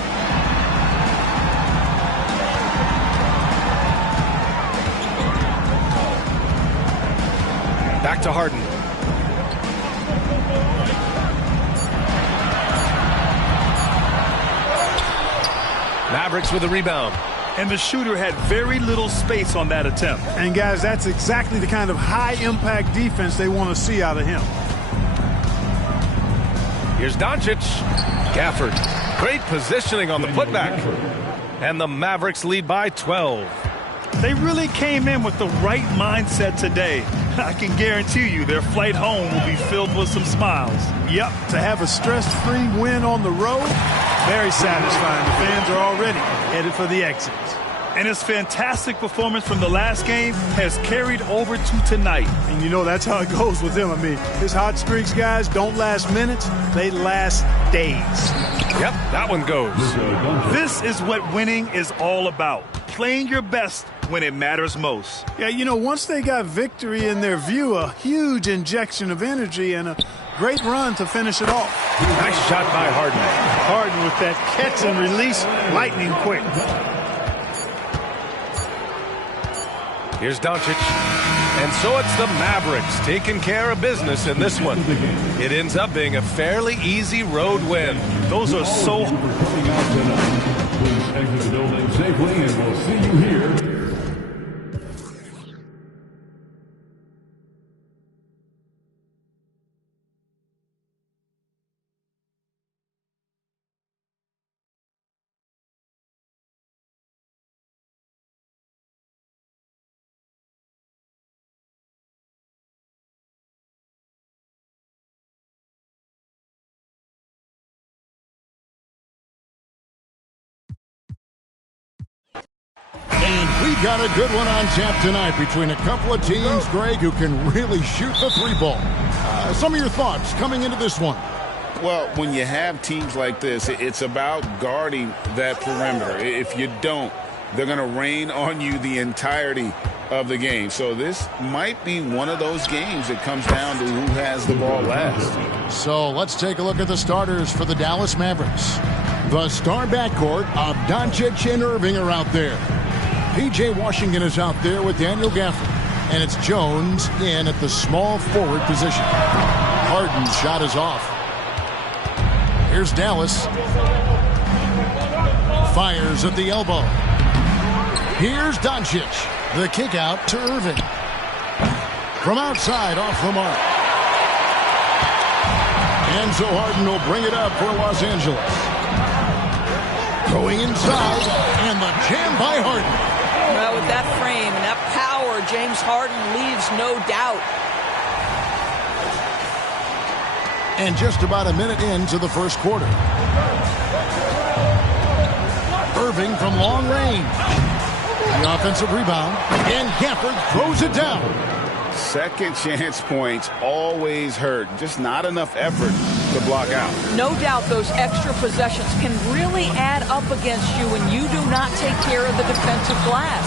Back to Harden. Mavericks with a rebound. And the shooter had very little space on that attempt. And, guys, that's exactly the kind of high-impact defense they want to see out of him. Here's Doncic. Gafford. Great positioning on the putback. And the Mavericks lead by 12. They really came in with the right mindset today. I can guarantee you their flight home will be filled with some smiles. Yep, to have a stress-free win on the road, very satisfying. The fans are already headed for the exits. And his fantastic performance from the last game has carried over to tonight. And you know that's how it goes with him. I mean, his hot streaks, guys, don't last minutes. They last days. Yep, that one goes. This is what winning is all about. Playing your best when it matters most. Yeah, you know, once they got victory in their view, a huge injection of energy and a great run to finish it off. Nice shot by Harden. Harden with that catch and release, lightning quick. Here's Doncic. And so it's the Mavericks taking care of business in this one. It ends up being a fairly easy road win. Those are so... Please exit the building safely, and we'll see you here. And we got a good one on tap tonight between a couple of teams, Greg, who can really shoot the three ball. Some of your thoughts coming into this one. Well, when you have teams like this, it's about guarding that perimeter. If you don't, they're going to rain on you the entirety of the game. So this might be one of those games that comes down to who has the ball last. So let's take a look at the starters for the Dallas Mavericks. The star backcourt of Doncic and Irving are out there. P.J. Washington is out there with Daniel Gafford. And it's Jones in at the small forward position. Harden's shot is off. Here's Dallas. Fires at the elbow. Here's Doncic. The kick out to Irving. From outside, off the mark. And so Harden will bring it up for Los Angeles. Going inside, and the jam by Harden. Well, with that frame and that power, James Harden leaves no doubt. And just about a minute into the first quarter. Irving from long range. The offensive rebound, and Gafford throws it down. Second chance points always hurt. Just not enough effort to block out. No doubt those extra possessions can really add up against you when you do not take care of the defensive glass.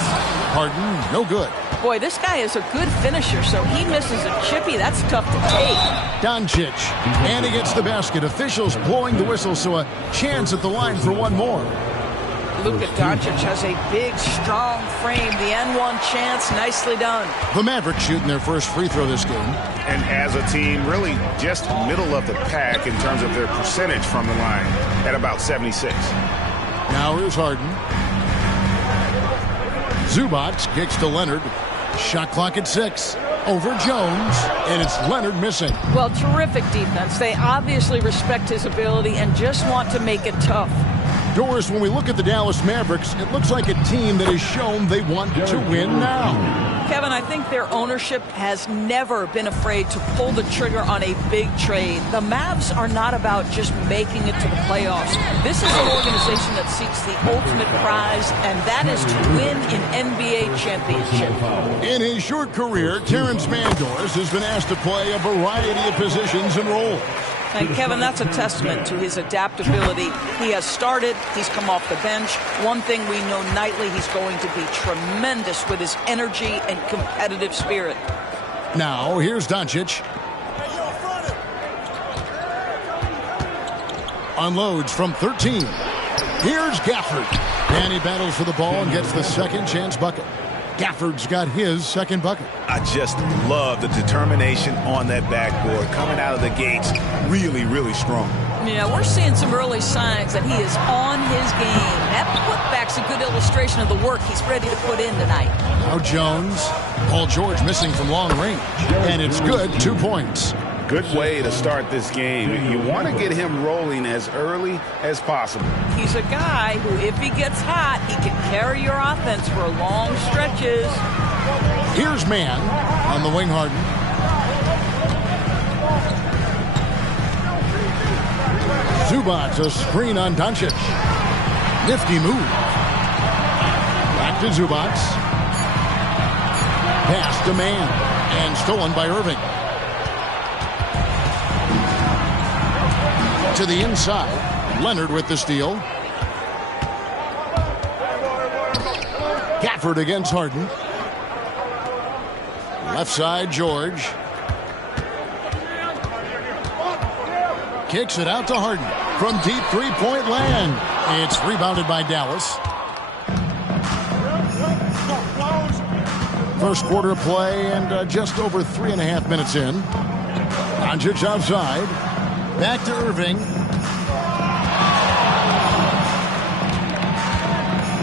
Harden, no good. Boy, this guy is a good finisher, so he misses a chippy. That's tough to take. Doncic, and he gets the basket. Officials blowing the whistle, so a chance at the line for one more. Luka Doncic has a big, strong frame. The N1 chance, nicely done. The Mavericks shooting their first free throw this game. And as a team, really just middle of the pack in terms of their percentage from the line at about 76. Now here's Harden. Zubac kicks to Leonard. Shot clock at 6. Over Jones, and it's Leonard missing. Well, terrific defense. They obviously respect his ability and just want to make it tough. Doris, when we look at the Dallas Mavericks, it looks like a team that has shown they want to win now. Kevin, I think their ownership has never been afraid to pull the trigger on a big trade. The Mavs are not about just making it to the playoffs. This is an organization that seeks the ultimate prize, and that is to win an NBA championship. In his short career, Terrence Mandoris has been asked to play a variety of positions and roles. And Kevin, that's a testament to his adaptability. He has started, he's come off the bench. One thing we know nightly, he's going to be tremendous with his energy and competitive spirit. Now, here's Doncic. Unloads from 13. Here's Gafford. And he battles for the ball and gets the second chance bucket. Gafford's got his second bucket. I just love the determination on that backboard. Coming out of the gates really, really strong. Yeah, we're seeing some early signs that he is on his game. That putback's a good illustration of the work he's ready to put in tonight. Now Jones. Paul George missing from long range. And it's good, 2 points. Good way to start this game. You want to get him rolling as early as possible. He's a guy who, if he gets hot, he can carry your offense for long stretches. Here's Mann on the wing. Harden. Zubac, a screen on Doncic. Nifty move. Back to Zubac. Pass to man. And stolen by Irving. To the inside. Leonard with the steal. Gafford against Harden. Left side, George. Kicks it out to Harden. From deep three-point land. It's rebounded by Dallas. First quarter play and just over 3.5 minutes in. Doncic outside. Back to Irving.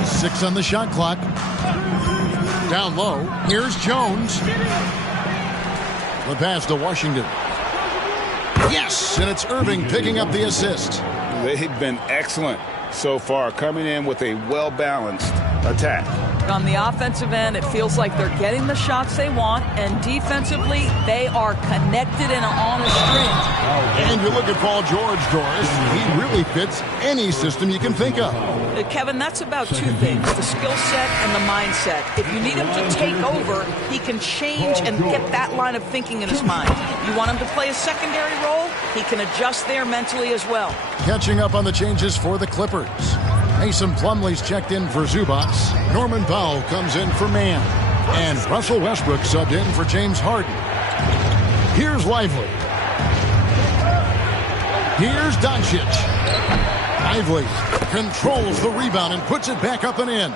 6 on the shot clock. Down low. Here's Jones. The pass to Washington. Yes, and it's Irving picking up the assist. They've been excellent so far, coming in with a well-balanced attack. On the offensive end, it feels like they're getting the shots they want, and defensively, they are connected and on a string. And you look at Paul George, Doris. He really fits any system you can think of. Kevin, that's about two things, the skill set and the mindset. If you need him to take over, he can change and get that line of thinking in his mind. You want him to play a secondary role, he can adjust there mentally as well. Catching up on the changes for the Clippers. Mason Plumlee's checked in for Zubac. Norman Powell comes in for Mann. And Russell Westbrook subbed in for James Harden. Here's Lively. Here's Doncic. Lively controls the rebound and puts it back up and in.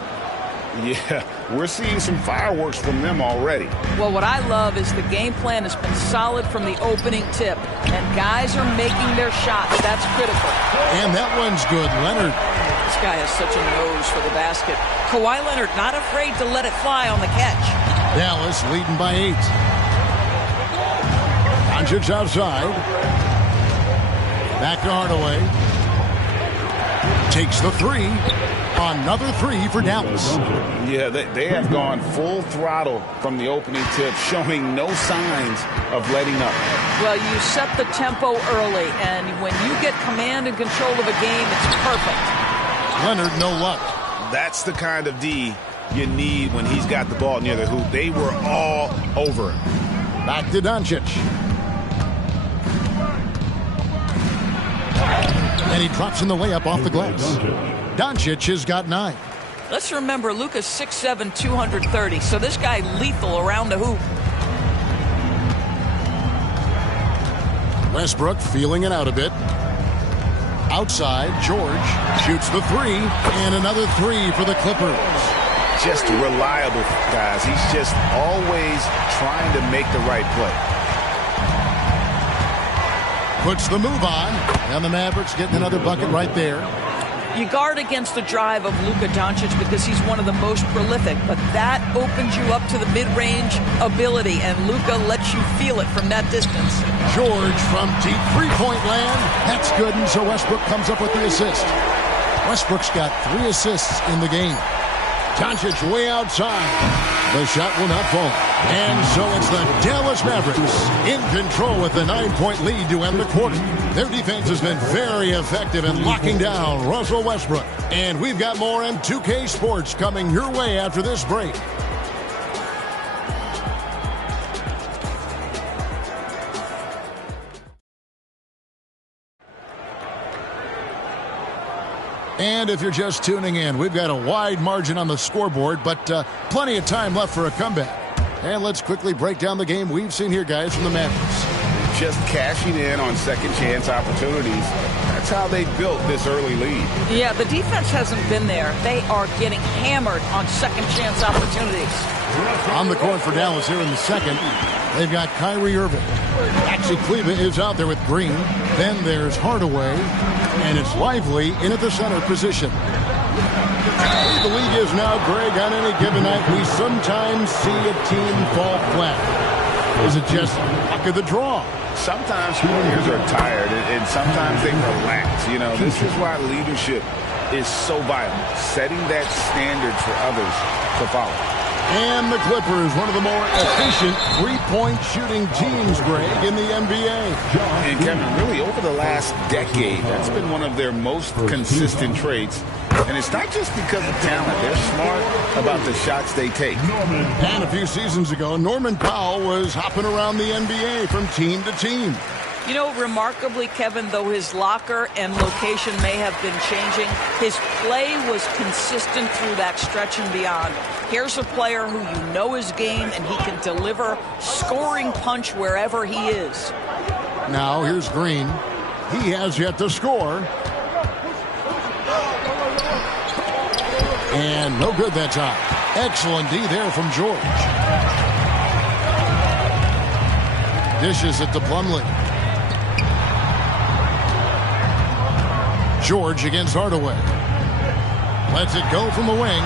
Yeah, we're seeing some fireworks from them already. Well, what I love is the game plan has been solid from the opening tip. And guys are making their shots. That's critical. And that one's good. Leonard. This guy has such a nose for the basket. Kawhi Leonard not afraid to let it fly on the catch. Dallas leading by 8. Doncic outside. Back to Hardaway. Takes the 3. Another 3 for Dallas. Yeah, they have gone full throttle from the opening tip, showing no signs of letting up. Well, you set the tempo early, and when you get command and control of a game, it's perfect. Leonard, no luck. That's the kind of D you need when he's got the ball near the hoop. They were all over him. Back to Doncic. And he drops in the layup off the glass. Doncic has got 9. Let's remember, Luka's 6'7", 230, so this guy lethal around the hoop. Westbrook feeling it out a bit. Outside, George shoots the 3, and another 3 for the Clippers. Just reliable, guys. He's just always trying to make the right play. Puts the move on, and the Mavericks getting another bucket right there. You guard against the drive of Luka Doncic because he's one of the most prolific, but that opens you up to the mid-range ability, and Luka lets you feel it from that distance. George from deep three-point land. That's good, and so Westbrook comes up with the assist. Westbrook's got 3 assists in the game. Doncic way outside. The shot will not fall. And so it's the Dallas Mavericks in control with the 9-point lead to end the quarter. Their defense has been very effective in locking down Russell Westbrook. And we've got more Nb2k Sports coming your way after this break. And if you're just tuning in, we've got a wide margin on the scoreboard, but plenty of time left for a comeback. And let's quickly break down the game we've seen here, guys, from the Mavericks. Just cashing in on second chance opportunities. That's how they built this early lead. Yeah, the defense hasn't been there. They are getting hammered on second chance opportunities. On the court for Dallas here in the second, they've got Kyrie Irving. Maxi Kleber is out there with Green. Then there's Hardaway. And it's Lively in at the center position. The league is now, Greg, on any given night, we sometimes see a team fall flat. Is it just luck of the draw? Sometimes players are tired, and sometimes they relax. You know, this is why leadership is so vital, setting that standard for others to follow. And the Clippers, one of the more efficient three-point shooting teams, Greg, in the NBA. And Kevin, really over the last decade, that's been one of their most consistent traits. And it's not just because of talent. They're smart about the shots they take. And a few seasons ago, Norman Powell was hopping around the NBA from team to team. You know, remarkably, Kevin, though his locker and location may have been changing, his play was consistent through that stretch and beyond. Here's a player who you know his game, and he can deliver scoring punch wherever he is. Now here's Green. He has yet to score. And no good that time. Excellent D there from George. Dishes it to Plumlee. George against Hardaway. Lets it go from the wing.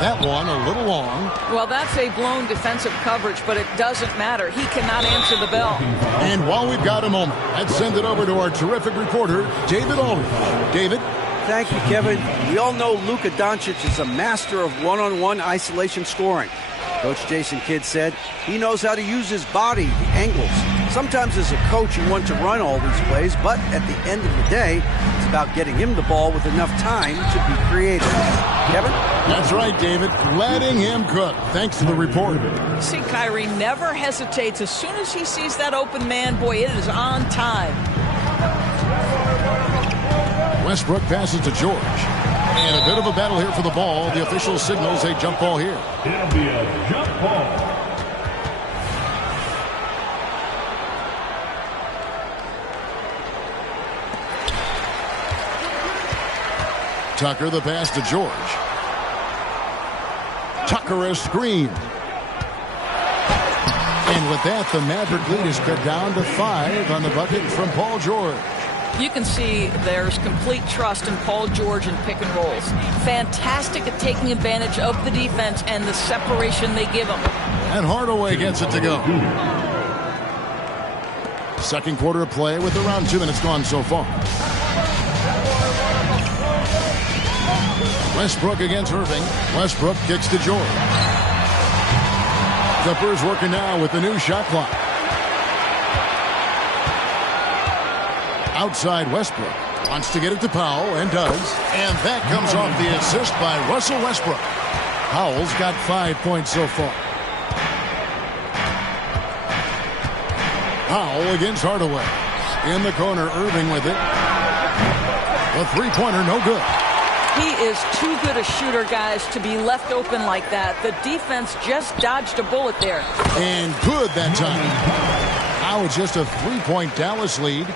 That one a little long. Well, that's a blown defensive coverage, but it doesn't matter. He cannot answer the bell. And while we've got a moment, let's send it over to our terrific reporter, David Aldridge. David? Thank you, Kevin. We all know Luka Doncic is a master of one-on-one isolation scoring. Coach Jason Kidd said he knows how to use his body, the angles. Sometimes as a coach, you want to run all these plays, but at the end of the day, it's about getting him the ball with enough time to be creative. Kevin? That's right, David. Letting him cook. Thanks to the report. See, Kyrie never hesitates. As soon as he sees that open man, boy, it is on time. Westbrook passes to George. And a bit of a battle here for the ball. The official signals a jump ball here. It'll be a jump ball. Tucker the pass to George. Tucker a screen. And with that, the Maverick lead is cut down to 5 on the bucket from Paul George. You can see there's complete trust in Paul George and pick and rolls. Fantastic at taking advantage of the defense and the separation they give him. And Hardaway gets it to go. Second quarter of play with around 2 minutes gone so far. Westbrook against Irving. Westbrook kicks to George. Clippers working now with the new shot clock. Outside Westbrook. Wants to get it to Powell, and does. And that comes off the assist by Russell Westbrook. Powell's got 5 points so far. Powell against Hardaway. In the corner, Irving with it. The three-pointer, no good. He is too good a shooter, guys, to be left open like that. The defense just dodged a bullet there. And good that time. Now it's just a three-point Dallas lead.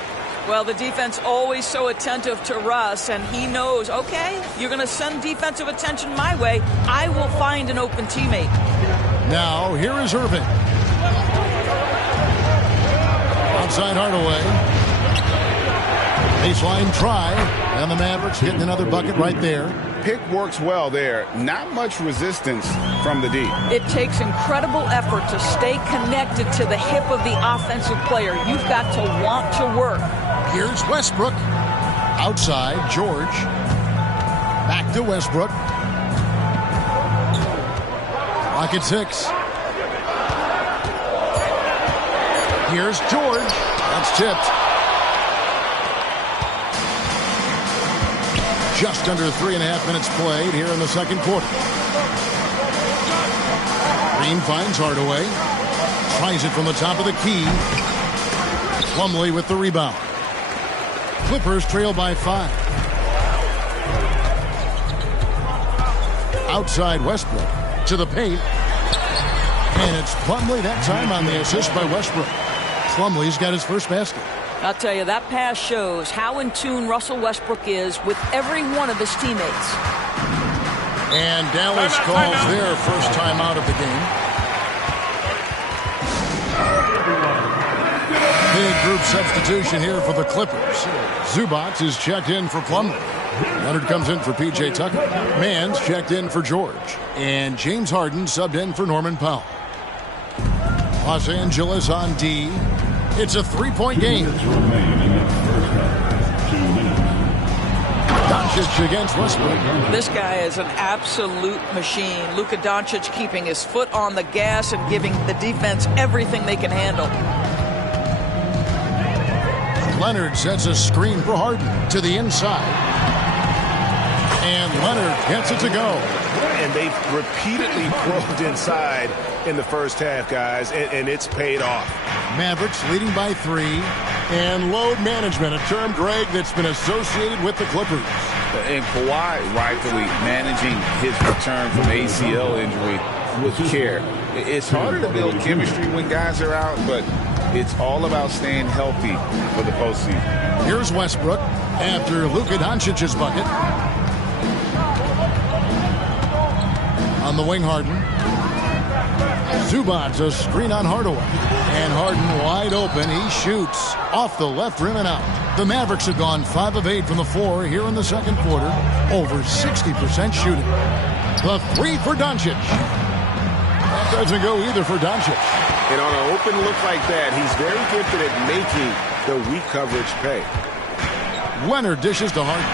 Well, the defense always so attentive to Russ, and he knows, okay, you're going to send defensive attention my way. I will find an open teammate. Now, here is Irving. Outside Hardaway. Baseline try, and the Mavericks getting another bucket right there. Pick works well there. Not much resistance from the D. It takes incredible effort to stay connected to the hip of the offensive player. You've got to want to work. Here's Westbrook. Outside, George. Back to Westbrook. Clock at 6. Here's George. That's tipped. Just under 3.5 minutes played here in the second quarter. Green finds Hardaway. Tries it from the top of the key. Plumlee with the rebound. Clippers trail by 5. Outside Westbrook to the paint. And it's Plumlee that time on the assist by Westbrook. Plumlee's got his first basket. I'll tell you, that pass shows how in tune Russell Westbrook is with every one of his teammates. And Dallas calls their first time out of the game. Big group substitution here for the Clippers. Zubac is checked in for Plumlee. Leonard comes in for P.J. Tucker. Mann's checked in for George. And James Harden subbed in for Norman Powell. Los Angeles on D. It's a three-point game. Doncic against Westbrook. This guy is an absolute machine. Luka Doncic keeping his foot on the gas and giving the defense everything they can handle. Leonard sets a screen for Harden to the inside. And Leonard gets it to go. And they've repeatedly probed inside in the first half, guys, and it's paid off. Mavericks leading by 3. And load management, a term, Greg, that's been associated with the Clippers. And Kawhi rightfully managing his return from ACL injury with care. It's harder to build chemistry when guys are out, but it's all about staying healthy for the postseason. Here's Westbrook after Luka Doncic's bucket. On the wing, Harden. Zubac's a screen on Hardaway. And Harden wide open. He shoots off the left rim and out. The Mavericks have gone 5 of 8 from the floor here in the second quarter. Over 60% shooting. The 3 for Doncic. That doesn't go either for Doncic. And on an open look like that, he's very gifted at making the weak coverage pay. Leonard dishes to Harden.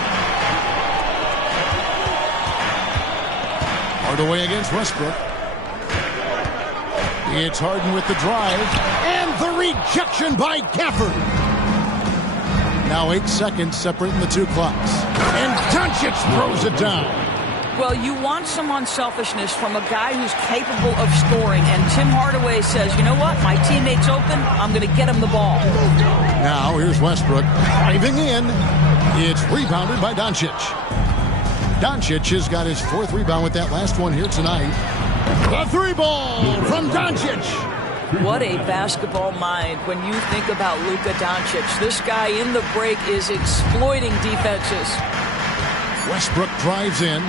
Hardaway against Westbrook. It's Harden with the drive. And the rejection by Gafford. Now 8 seconds separating the two clocks. And Doncic throws it down. Well, you want some unselfishness from a guy who's capable of scoring. And Tim Hardaway says, you know what? My teammate's open. I'm going to get him the ball. Now here's Westbrook driving in. It's rebounded by Doncic. Doncic has got his 4th rebound with that last one here tonight. The 3 ball from Doncic. What a basketball mind when you think about Luka Doncic. This guy in the break is exploiting defenses. Westbrook drives in.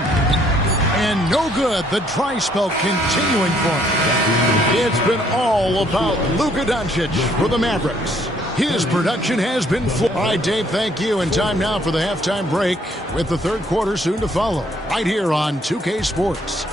And no good. The dry spell continuing for him. It's been all about Luka Doncic for the Mavericks. His production has been full. All right, Dave, thank you. And time now for the halftime break with the third quarter soon to follow. Right here on 2K Sports.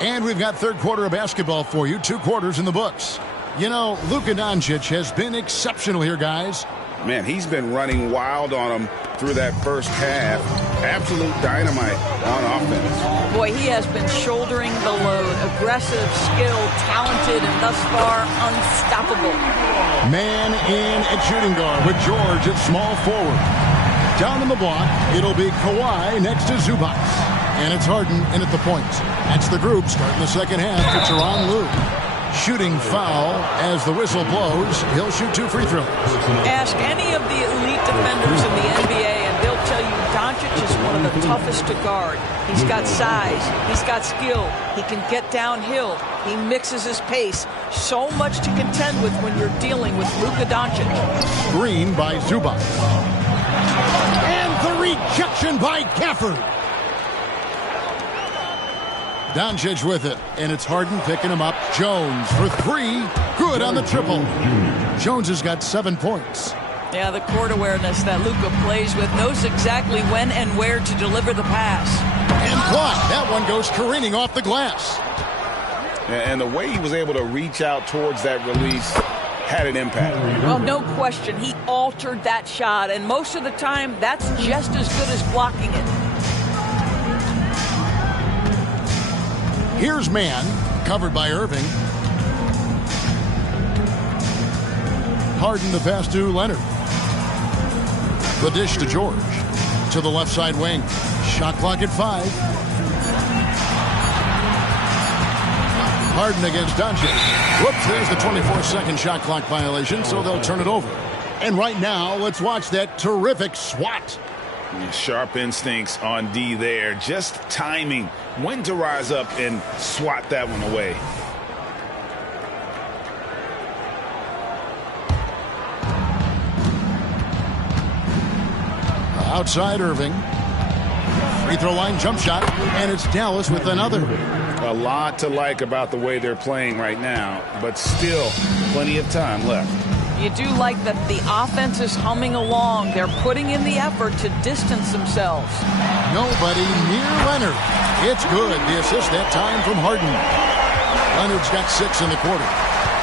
And we've got third quarter of basketball for you. 2 quarters in the books. You know, Luka Doncic has been exceptional here, guys. Man, he's been running wild on him through that first half. Absolute dynamite on offense. Boy, he has been shouldering the load. Aggressive, skilled, talented, and thus far unstoppable. Man in at shooting guard with George at small forward. Down in the block, it'll be Kawhi next to Zubac. And it's Harden in at the point. That's the group starting the second half for Tyronn Lue. Shooting foul as the whistle blows. He'll shoot 2 free throws. Ask any of the elite defenders in the NBA and they'll tell you Doncic is one of the toughest to guard. He's got size. He's got skill. He can get downhill. He mixes his pace. So much to contend with when you're dealing with Luka Doncic. Screen by Zubac. And the rejection by Gafford. Doncic with it, and it's Harden picking him up. Jones for 3. Good on the triple. Jones has got 7 points. Yeah, the court awareness that Luka plays with, knows exactly when and where to deliver the pass. And blocked. That one goes careening off the glass. And the way he was able to reach out towards that release had an impact. Well, no question. He altered that shot, and most of the time, that's just as good as blocking it. Here's man, covered by Irving. Harden the pass to Leonard. The dish to George. To the left side wing. Shot clock at 5. Harden against Doncic. Whoops, there's the 24-second shot clock violation, so they'll turn it over. And right now, let's watch that terrific swat. Sharp instincts on D there. Just timing when to rise up and swat that one away. Outside Irving. Free throw line jump shot. And it's Dallas with another. A lot to like about the way they're playing right now, but still plenty of time left. You do like that the offense is humming along. They're putting in the effort to distance themselves. Nobody near Leonard. It's good. The assist that time from Harden. Leonard's got 6 in the quarter.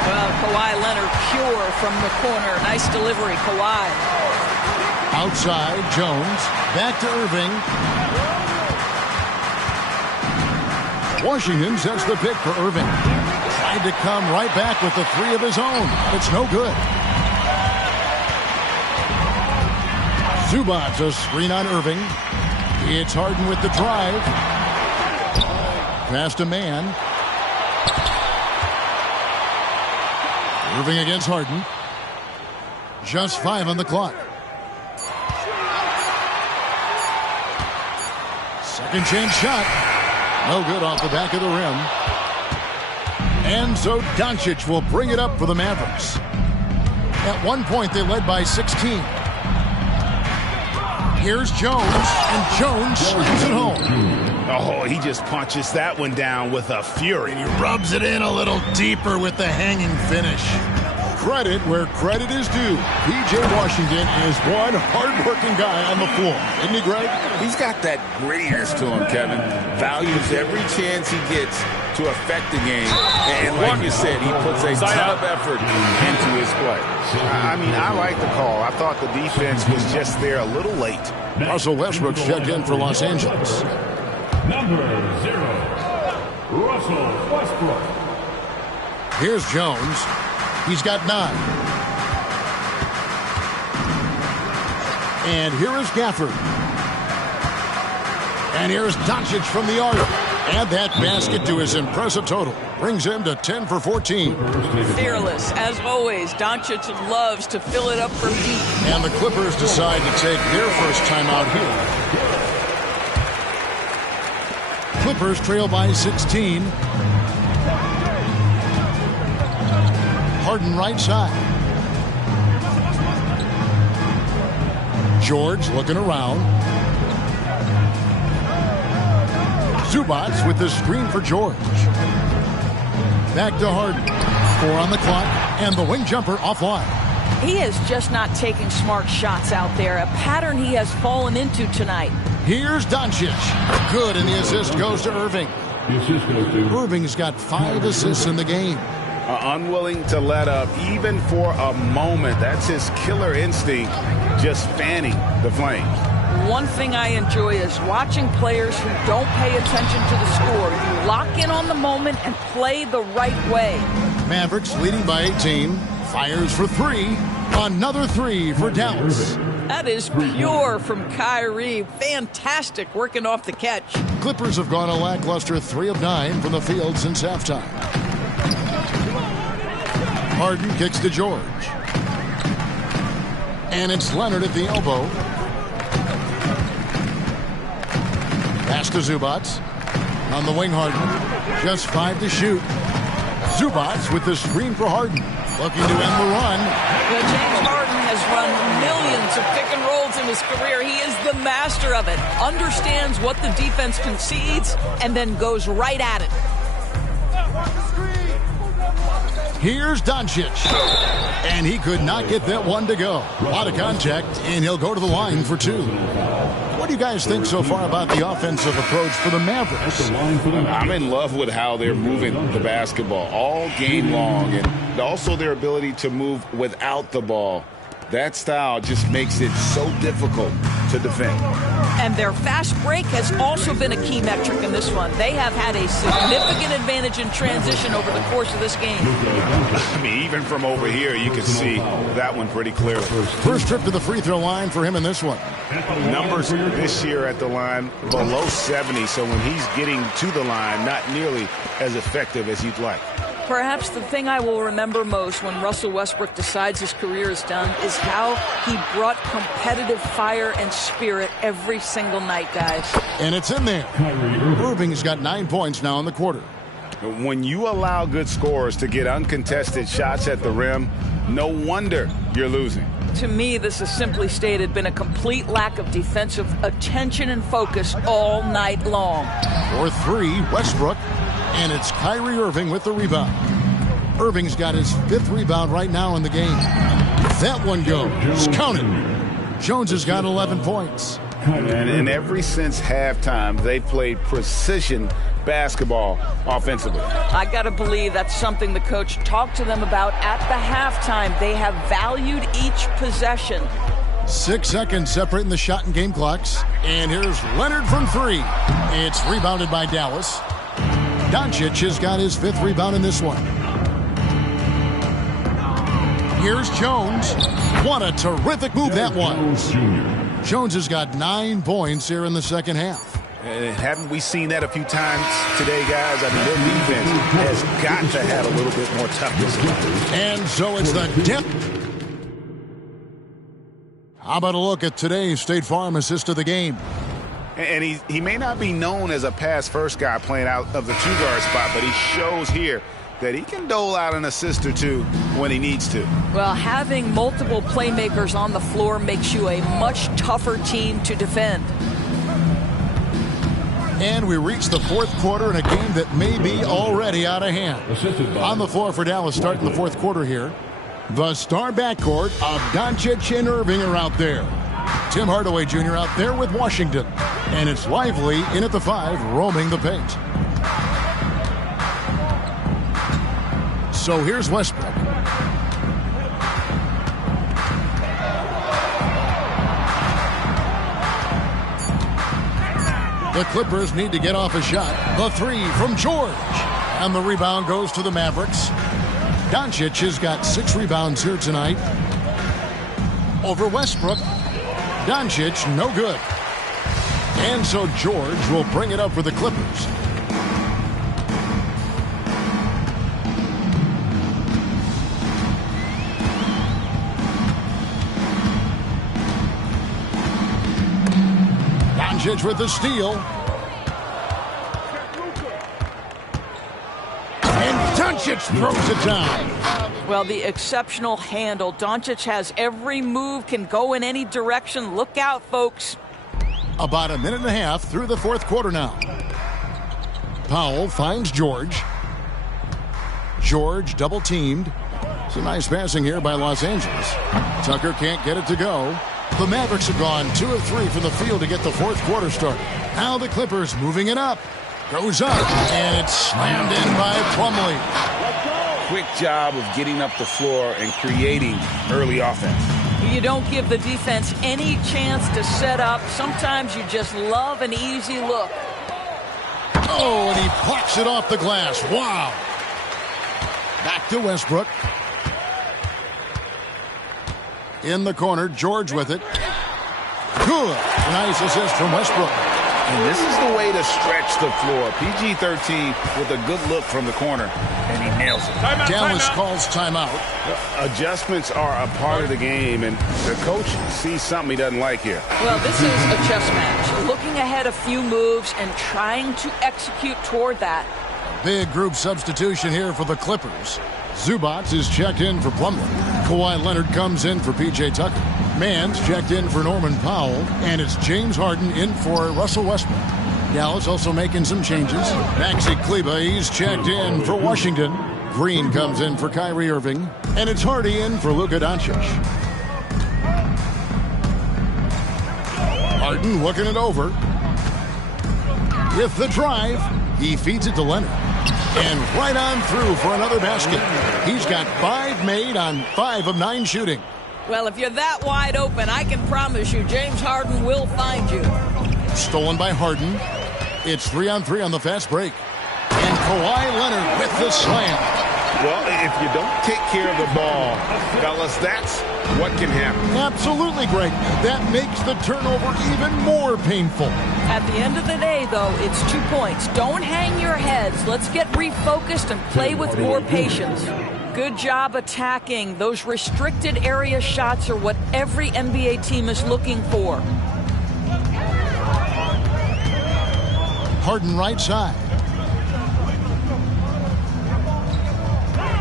Well, Kawhi Leonard pure from the corner. Nice delivery, Kawhi. Outside, Jones. Back to Irving. Washington sets the pick for Irving. Tried to come right back with the 3 of his own. It's no good. Zubac's a screen on Irving. It's Harden with the drive. Pass to man. Irving against Harden. Just 5 on the clock. Second chance shot. No good off the back of the rim. And so Doncic will bring it up for the Mavericks. At one point, they led by 16. Here's Jones, and Jones slams it home. Oh, he just punches that one down with a fury. And he rubs it in a little deeper with the hanging finish. Credit where credit is due. P.J. Washington is one hard-working guy on the floor. Isn't he, Greg? He's got that grittiness to him, Kevin. Values every chance he gets to affect the game. And like you said, he puts a ton of effort into his play. I mean, I like the call. I thought the defense was just there a little late. Russell Westbrook's checked in for Los Angeles. Number 0, Russell Westbrook. Here's Jones. He's got 9. And here is Gafford. And here's Doncic from the arc. Add that basket to his impressive total. Brings him to 10 for 14. Fearless, as always. Doncic loves to fill it up from deep. And the Clippers decide to take their first time out here. Clippers trail by 16. Harden right side. George looking around. Zubac with the screen for George. Back to Harden. 4 on the clock, and the wing jumper offline. He is just not taking smart shots out there, a pattern he has fallen into tonight. Here's Doncic. Good, and the assist goes to Irving. The assist goes to Irving's got 5 assists in the game. Unwilling to let up even for a moment. That's his killer instinct, just fanning the flames. One thing I enjoy is watching players who don't pay attention to the score. You lock in on the moment and play the right way. Mavericks leading by 18. Fires for 3. Another 3 for Dallas. That is pure from Kyrie. Fantastic working off the catch. Clippers have gone a lackluster 3 of 9 from the field since halftime. Harden kicks to George. And it's Leonard at the elbow. Pass to Zubac. On the wing, Harden. Just 5 to shoot. Zubac with the screen for Harden. Looking to end the run. Well, James Harden has run millions of pick and rolls in his career. He is the master of it. Understands what the defense concedes and then goes right at it. Here's Doncic. And he could not get that one to go. A lot of contact, and he'll go to the line for 2. What do you guys think so far about the offensive approach for the Mavericks? I'm in love with how they're moving the basketball all game long, and also their ability to move without the ball. That style just makes it so difficult to defend. And their fast break has also been a key metric in this one. They have had a significant advantage in transition over the course of this game. I mean, even from over here, you can see that one pretty clearly. First trip to the free throw line for him in this one. Numbers this year at the line below 70, so when he's getting to the line, not nearly as effective as you'd like. Perhaps the thing I will remember most when Russell Westbrook decides his career is done is how he brought competitive fire and spirit every single night, guys. And it's in there. Irving's got 9 points now in the quarter. When you allow good scorers to get uncontested shots at the rim, no wonder you're losing. To me, this is simply stated been a complete lack of defensive attention and focus all night long. For 3, Westbrook. And it's Kyrie Irving with the rebound. Irving's got his 5th rebound right now in the game. That one goes. Count it. Jones has got 11 points. And ever since halftime, they played precision basketball offensively. I got to believe that's something the coach talked to them about at the halftime. They have valued each possession. 6 seconds separating the shot and game clocks. And here's Leonard from 3. It's rebounded by Dallas. Doncic has got his 5th rebound in this one. Here's Jones. What a terrific move that was. Jones has got 9 points here in the second half. And haven't we seen that a few times today, guys? I mean, their defense has got to have a little bit more toughness. And so it's the depth. How about a look at today's State Farm assist of the game? And he may not be known as a pass-first guy playing out of the 2-guard spot, but he shows here that he can dole out an assist or two when he needs to. Well, having multiple playmakers on the floor makes you a much tougher team to defend. And we reach the 4th quarter in a game that may be already out of hand. On the floor for Dallas starting the 4th quarter here. The star backcourt of Doncic and Irving are out there. Tim Hardaway Jr. out there with Washington. And it's Lively in at the 5, roaming the paint. So here's Westbrook. The Clippers need to get off a shot. The 3 from George. And the rebound goes to the Mavericks. Doncic has got 6 rebounds here tonight. Over Westbrook. Doncic, no good. And so George will bring it up for the Clippers. Doncic with the steal. And Doncic throws it down. Well, the exceptional handle. Doncic has every move, can go in any direction. Look out, folks. About a minute and a half through the 4th quarter now. Powell finds George. George double teamed. Some nice passing here by Los Angeles. Tucker can't get it to go. The Mavericks have gone 2 of 3 from the field to get the 4th quarter started. Now the Clippers moving it up. Goes up, and it's slammed in by Plumlee. Quick job of getting up the floor and creating early offense. You don't give the defense any chance to set up. Sometimes you just love an easy look. Oh, and he pops it off the glass. Wow. Back to Westbrook. In the corner, George with it. Good. Nice assist from Westbrook. And this is the way to stretch the floor. PG-13 with a good look from the corner, and he nails it. Dallas calls timeout. Adjustments are a part of the game, and the coach sees something he doesn't like here. Well, this is a chess match. Looking ahead a few moves and trying to execute toward that. Big group substitution here for the Clippers. Zubac is checked in for Plumlee. Kawhi Leonard comes in for P.J. Tucker. Mann's checked in for Norman Powell. And it's James Harden in for Russell Westbrook. Dallas also making some changes. Maxi Kleber, he's checked in for Washington. Green comes in for Kyrie Irving. And it's Hardy in for Luka Doncic. Harden looking it over. With the drive, he feeds it to Leonard. And right on through for another basket. He's got 5 made on 5 of 9 shooting. Well, if you're that wide open, I can promise you James Harden will find you. Stolen by Harden. It's 3-on-3 on the fast break. And Kawhi Leonard with the slam. Well, if you don't take care of the ball, fellas, that's what can happen. Absolutely, Greg. That makes the turnover even more painful. At the end of the day, though, it's 2 points. Don't hang your heads. Let's get refocused and play with more patience. Good job attacking. Those restricted area shots are what every NBA team is looking for. Harden right side.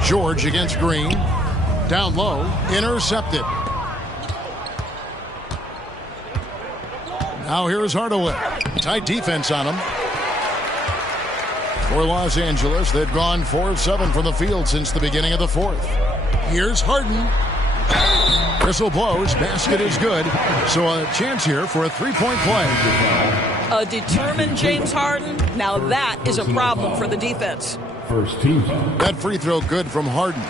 George against Green. Down low. Intercepted. Now here's Hardaway. Tight defense on him. For Los Angeles, they've gone 4 of 7 from the field since the beginning of the fourth. Here's Harden. Whistle blows. Basket is good. So a chance here for a three-point play. A determined James Harden. Now that is a problem for the defense. First team foul. That free throw good from Harden.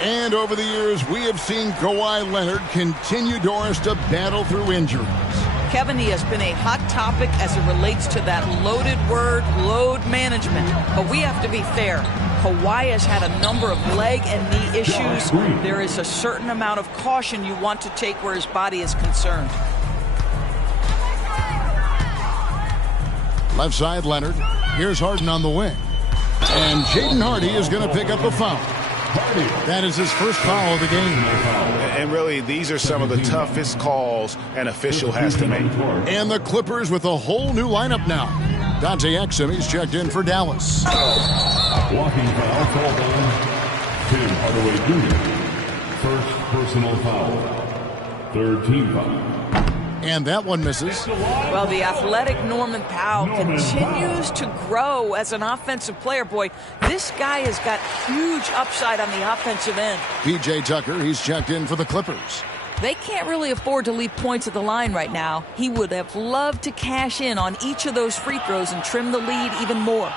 And over the years, we have seen Kawhi Leonard continue, Doris, to battle through injuries. Kevin, he has been a hot topic as it relates to that loaded word, load management. But we have to be fair. Kawhi has had a number of leg and knee issues. There is a certain amount of caution you want to take where his body is concerned. Left side, Leonard. Here's Harden on the wing. And Jaden Hardy is going to pick up a foul. That is his first foul of the game. And really, these are some of the toughest calls an official has to make. And the Clippers with a whole new lineup now. Dante Exum, he's checked in for Dallas. Walking foul called on Tim Hardaway Jr. First personal foul. Third team foul. And that one misses. Well, the athletic Norman Powell continues to grow as an offensive player. Boy, this guy has got huge upside on the offensive end. P.J. Tucker, he's checked in for the Clippers. They can't really afford to leave points at the line right now. He would have loved to cash in on each of those free throws and trim the lead even more.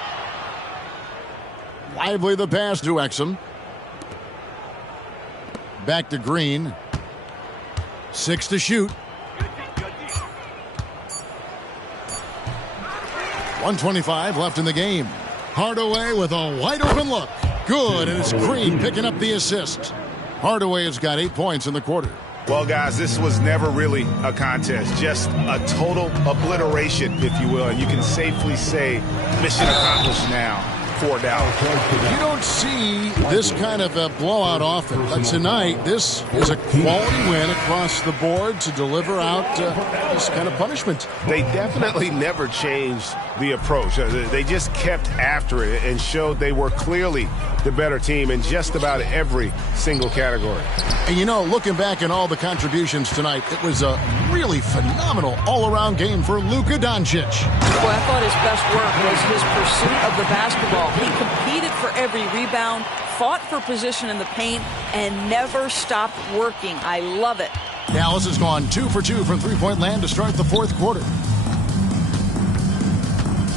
Lively the pass to Exum. Back to Green. 6 to shoot. 1:25 left in the game. Hardaway with a wide open look. Good, and it's Green picking up the assist. Hardaway has got 8 points in the quarter. Well, guys, this was never really a contest, just a total obliteration, if you will. And you can safely say mission accomplished now for Dallas. You don't see this kind of a blowout often, but tonight this is a quality win across the board to deliver out this kind of punishment. They definitely never changed the approach. They just kept after it and showed they were clearly the better team in just about every single category. And you know, looking back at all the contributions tonight, it was a really phenomenal all-around game for Luka Doncic. Well, I thought his best work was his pursuit of the basketball. He competed for every rebound, fought for position in the paint, and never stopped working. I love it. Dallas has gone 2 for 2 from three-point land to start the fourth quarter.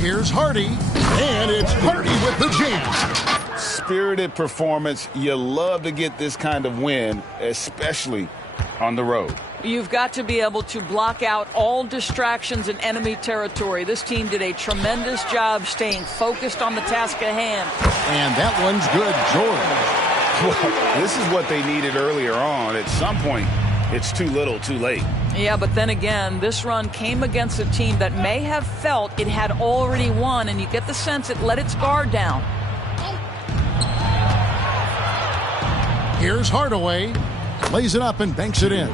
Here's Hardy, and it's Hardy with the jam. Spirited performance. You love to get this kind of win, especially on the road. You've got to be able to block out all distractions in enemy territory. This team did a tremendous job staying focused on the task at hand. And that one's good, George. Well, this is what they needed earlier on. At some point, it's too little, too late. Yeah, but then again, this run came against a team that may have felt it had already won, and you get the sense it let its guard down. Here's Hardaway. Lays it up and banks it in.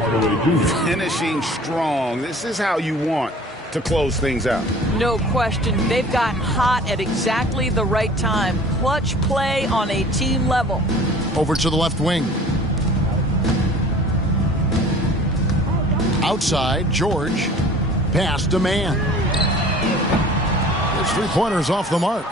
Finishing strong. This is how you want to close things out. No question. They've gotten hot at exactly the right time. Clutch play on a team level. Over to the left wing. Outside, George. Pass to Man. His three-pointer's off the mark.